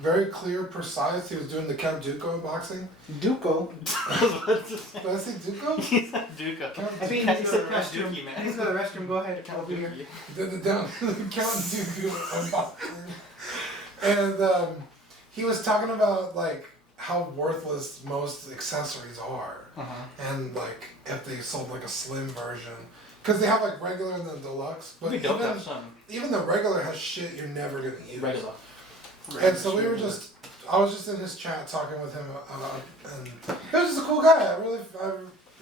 very clear, precise. He was doing the Count Dooku unboxing. Duco. Did I say Dooku? He's a Duca. I think He he's said the Count restroom. Dookie, man. He's got the restroom. Go ahead. Count Over here. Dookie. Did the Count Dooku unboxing. And he was talking about like how worthless most accessories are, and like if they sold like a slim version, because they have like regular and then deluxe, but We don't have some even the regular has shit you're never gonna use. regular. And so we were just, I was just in his chat talking with him, and he was just a cool guy.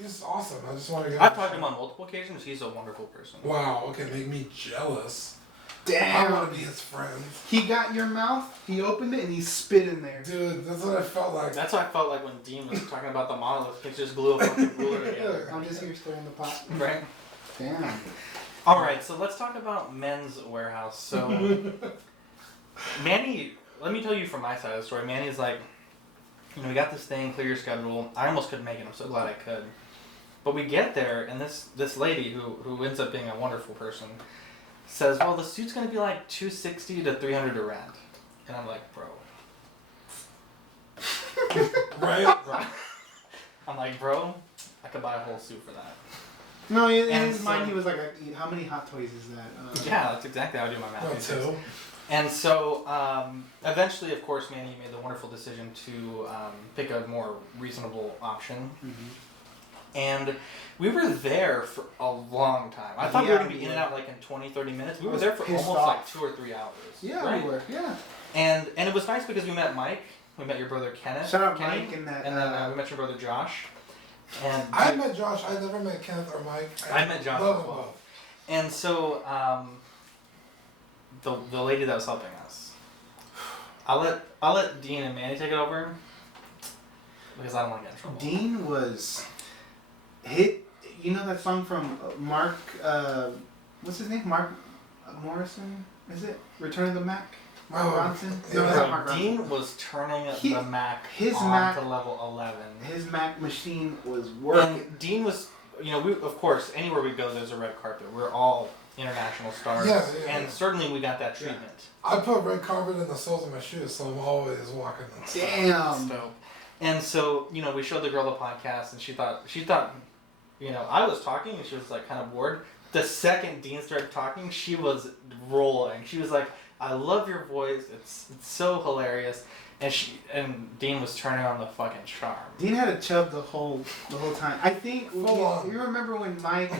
He's awesome. I just want to get. I've talked to him on multiple occasions. He's a wonderful person. Wow. Okay, make me jealous. Damn. I want to be his friend. He got your mouth. He opened it and he spit in there. Dude, that's what I felt like. That's what I felt like when Dean was talking about the monolith. He just glue a fucking ruler together. I'm just here stirring the pot. Right? Damn. Alright, so let's talk about Men's Warehouse. So, Manny, let me tell you from my side of the story. Manny's like, you know, we got this thing, clear your schedule. I almost couldn't make it. I'm so glad I could. But we get there, and this lady, who ends up being a wonderful person, says, well, the suit's going to be like $260 to $300 to rent. And I'm like, bro. Right? I'm like, bro, I could buy a whole suit for that. No, in And his so- mind, he was like, how many Hot Toys is that? Yeah, that's exactly how I do my math. No, too. And so, eventually, of course, Manny made the wonderful decision to pick a more reasonable option. And we were there for a long time. I thought we were going to be in and out like in 20, 30 minutes. We were there for pissed almost like off. 2 or 3 hours. Yeah, right? we were. Yeah. And it was nice because we met Mike. We met your brother Kenneth. Shout out Kenny, Mike and that. And then we met your brother Josh. And I met Josh. I never met Kenneth or Mike. I met Josh love as them well. both. And so, the lady that was helping us, I'll let Dean and Manny take it over because I don't want to get in trouble. Dean was hit. You know that song from Mark? What's his name? Mark Morrison? Is it Return of the Mac? Mark Oh, Ronson? yeah. No, it's not Mark Ronson. Dean was turning the Mac his on Mac- to level 11. His Mac machine was working. And Dean was, you know, we of course anywhere we go there's a red carpet. We're all international stars, Yeah, and yeah. certainly we got that treatment. I put red carpet in the soles of my shoes, so I'm always walking in style. Damn. Dope. And so, you know, we showed the girl the podcast, and she thought, you know, I was talking, and she was like kind of bored. The second Dean started talking, she was rolling. She was like, "I love your voice. It's so hilarious." And Dean was turning on the fucking charm. Dean had a chub the whole time. I think Full on. you remember when Mike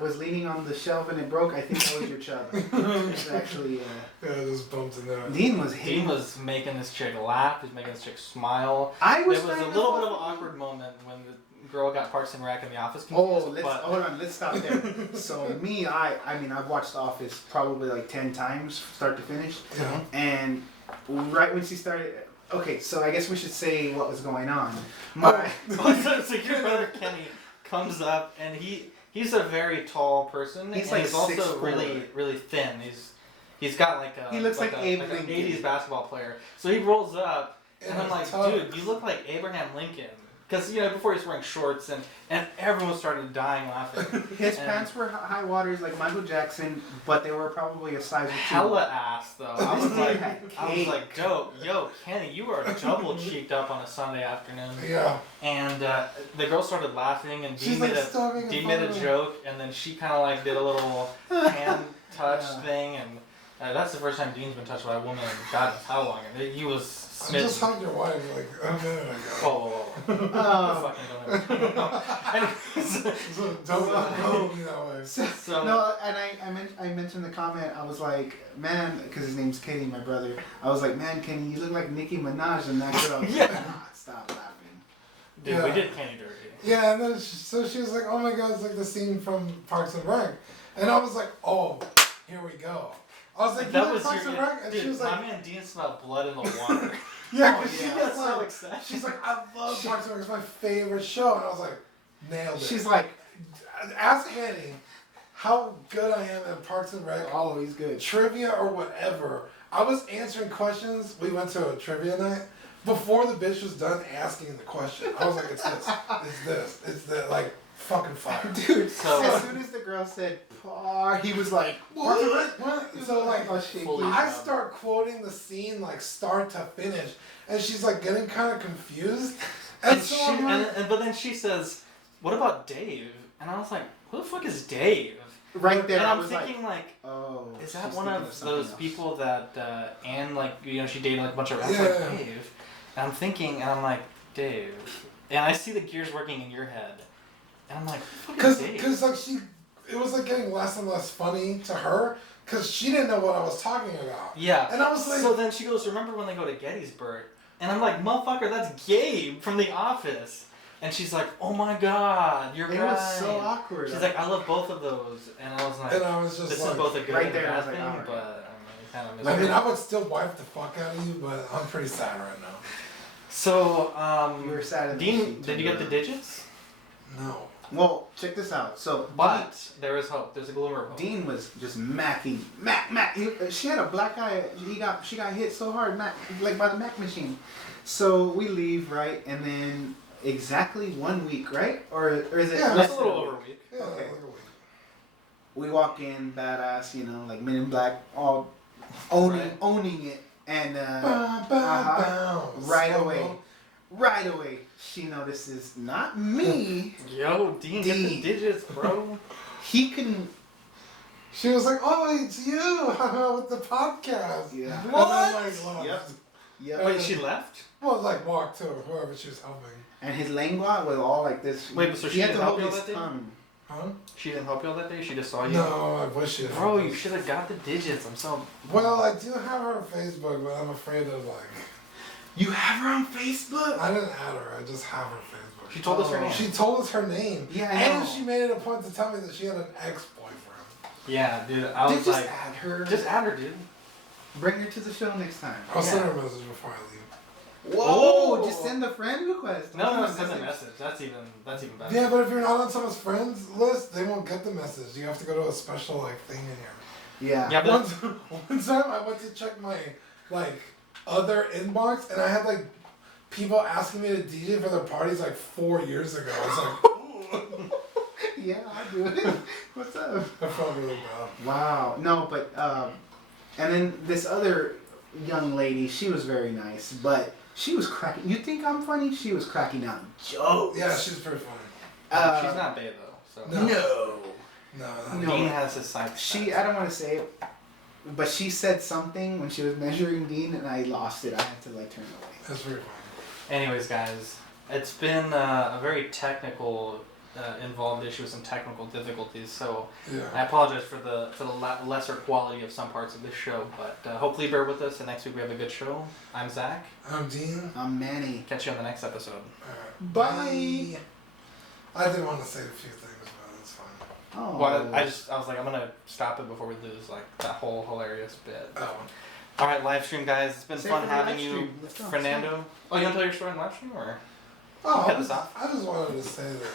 was leaning on the shelf and it broke. I think that was your chub. It's actually Yeah, just bumped in there. Dean was hitting. Dean was making this chick laugh. He was making this chick smile. I was. There was a trying little to- bit of an awkward moment when the girl got Parks and Rec in the office. Oh, confused, hold on. Let's stop there. So me, I mean, I've watched The Office probably like 10 times, start to finish. Yeah. And right when she started. Okay, so I guess we should say what was going on. My, so your brother Kenny comes up, and he's a very tall person. He's and like he's also 6'4". really thin. He's got like a He looks like Abe an Lincoln. 80s basketball player. So he rolls up, and In I'm his like, tux. dude, you look like Abraham Lincoln. Because, you know, before he was wearing shorts, and everyone started dying laughing. his And pants were high waters like Michael Jackson, but they were probably a size or 2. hella ass, though. I This was dude like, had cake. yo, Kenny, you are double cheeked up on a Sunday afternoon. Yeah. And the girl started laughing, and She's Dean like made starving in Dean front made a of him. joke, and then she kind of like did a little hand touch Yeah. thing, That's the first time Dean's been touched by a woman in God knows how long. He was I smitten. just hugged your wife like a minute ago. Whoa. Fucking don't know. Anyways, So don't go me that way. so No, and I mentioned the comment. I was like, man, because his name's Kenny, my brother. I was like, man, Kenny, you look like Nicki Minaj and that girl. Yeah. Stop laughing. dude, Yeah. we did Kenny dirty. Yeah, and then so she was like, oh my god, it's like the scene from Parks and Rec. And I was like, oh, here we go. I was like, That you was like Parks your, and Rec? And dude, she was my like, man Dean smelled blood in the water. yeah, Oh, because she yeah. was so like, excited. she's like, I love Parks and Rec. It's my favorite show. And I was like, nailed it. She's like, ask Annie how good I am at Parks and Rec. always good. Trivia or whatever. I was answering questions. We went to a trivia night. Before the bitch was done asking the question, I was like, it's this, it's this, it's that, like, fucking fire. Dude, So- as soon as the girl said par, he was like, Parks and what? Rec, what? So, like, Oh, shaky. Fully- I start quoting the scene, like, start to finish, and she's, like, getting kind of confused. And so she, I'm like, but then she says, what about Dave? And I was like, who the fuck is Dave? Right there, And I I'm was thinking like, oh. is that she's one thinking of something those else. people that Anne, like, you know, she dated like a bunch of rats Yeah. like Dave? And I'm thinking, and I'm like, Dave. And I see the gears working in your head. And I'm like, who the fuck is Dave? because, like, it was, like, getting less and less funny to her, because she didn't know what I was talking about. Yeah. And I was like, So then she goes, remember when they go to Gettysburg? And I'm like, motherfucker, that's Gabe from The Office. And she's like, oh my god, you're It right. was so awkward. She's like, I love both of those. And I was like, and I was just this like, is both a good right and a there, I was bad like, thing, alright. but kind of I mean, I would still wipe the fuck out of you, but I'm pretty sad right now. So, You were sad at the Dean, sheet, did you get the digits? No. Well, check this out. So, But there is hope. There's a glimmer of hope. Dean was just macking, Mac. She had a black eye. She got hit so hard, like by the Mac machine. So we leave, right, and then exactly 1 week, right, or is it? Yeah, That's less a little than over a week. Yeah, Okay. like a week. We walk in, badass, like Men in Black, all owning it, and Ba, ba, uh-huh. bounce. right away, she notices not me. Yo, Dean, get the Dean. digits, bro. He can. She was like, "Oh, it's you with the podcast." Yeah. And What? then, like, left. Yep. Yep. Wait, she left? Well, like walked to whoever she was helping. And his lengua was all like this. Wait, but so he she had to didn't help hold you his that day? tongue. Huh? She didn't help you all that day? She just saw you? No, I wish she. Bro, you should have got the digits. I'm so... Well, I do have her on Facebook, but I'm afraid of like. You have her on Facebook? I didn't add her. I just have her Facebook. She told us her Oh. name. She told us her name. Yeah, I And know. she made it a point to tell me that she had an ex-boyfriend. Yeah, dude. I was Dude, just like... add her. Just add her, dude. Bring her to the show next time. I'll send Yeah. her a message before I leave. Whoa! Oh. Just send a friend request. No, send a message. That's even better. Yeah, but if you're not on someone's friends list, they won't get the message. You have to go to a special like thing in here. Yeah. Yeah, but... One time I went to check my like other inbox and I had like people asking me to DJ for their parties like 4 years ago. I was like, Yeah, I do it. What's up? I felt really bad. Wow. No, but and then this other young lady, she was very nice, but she was cracking. You think I'm funny? She was cracking out jokes. Yeah, she's pretty funny. She's not bae, though. So. No. No. No. Dean has his side. I don't want to say it, but she said something when she was measuring Dean, and I lost it. I had to like turn away. That's pretty funny. Anyways, guys, it's been a very technical, involved issue with some technical difficulties. So I Yeah. apologize for the lesser quality of some parts of this show, but hopefully bear with us. And next week we have a good show. I'm Zach. I'm Dean. I'm Manny. Catch you on the next episode. Alright. Bye. I did want to say a few things, but it's fine. Oh. Well, I was like, I'm gonna stop it before we lose like that whole hilarious bit. Oh. All right, live stream guys. It's been Say fun for the having live you, stream. Let's go. Fernando. Oh, you wanna tell your story on live stream or? Oh, Cut this off. I just wanted to say that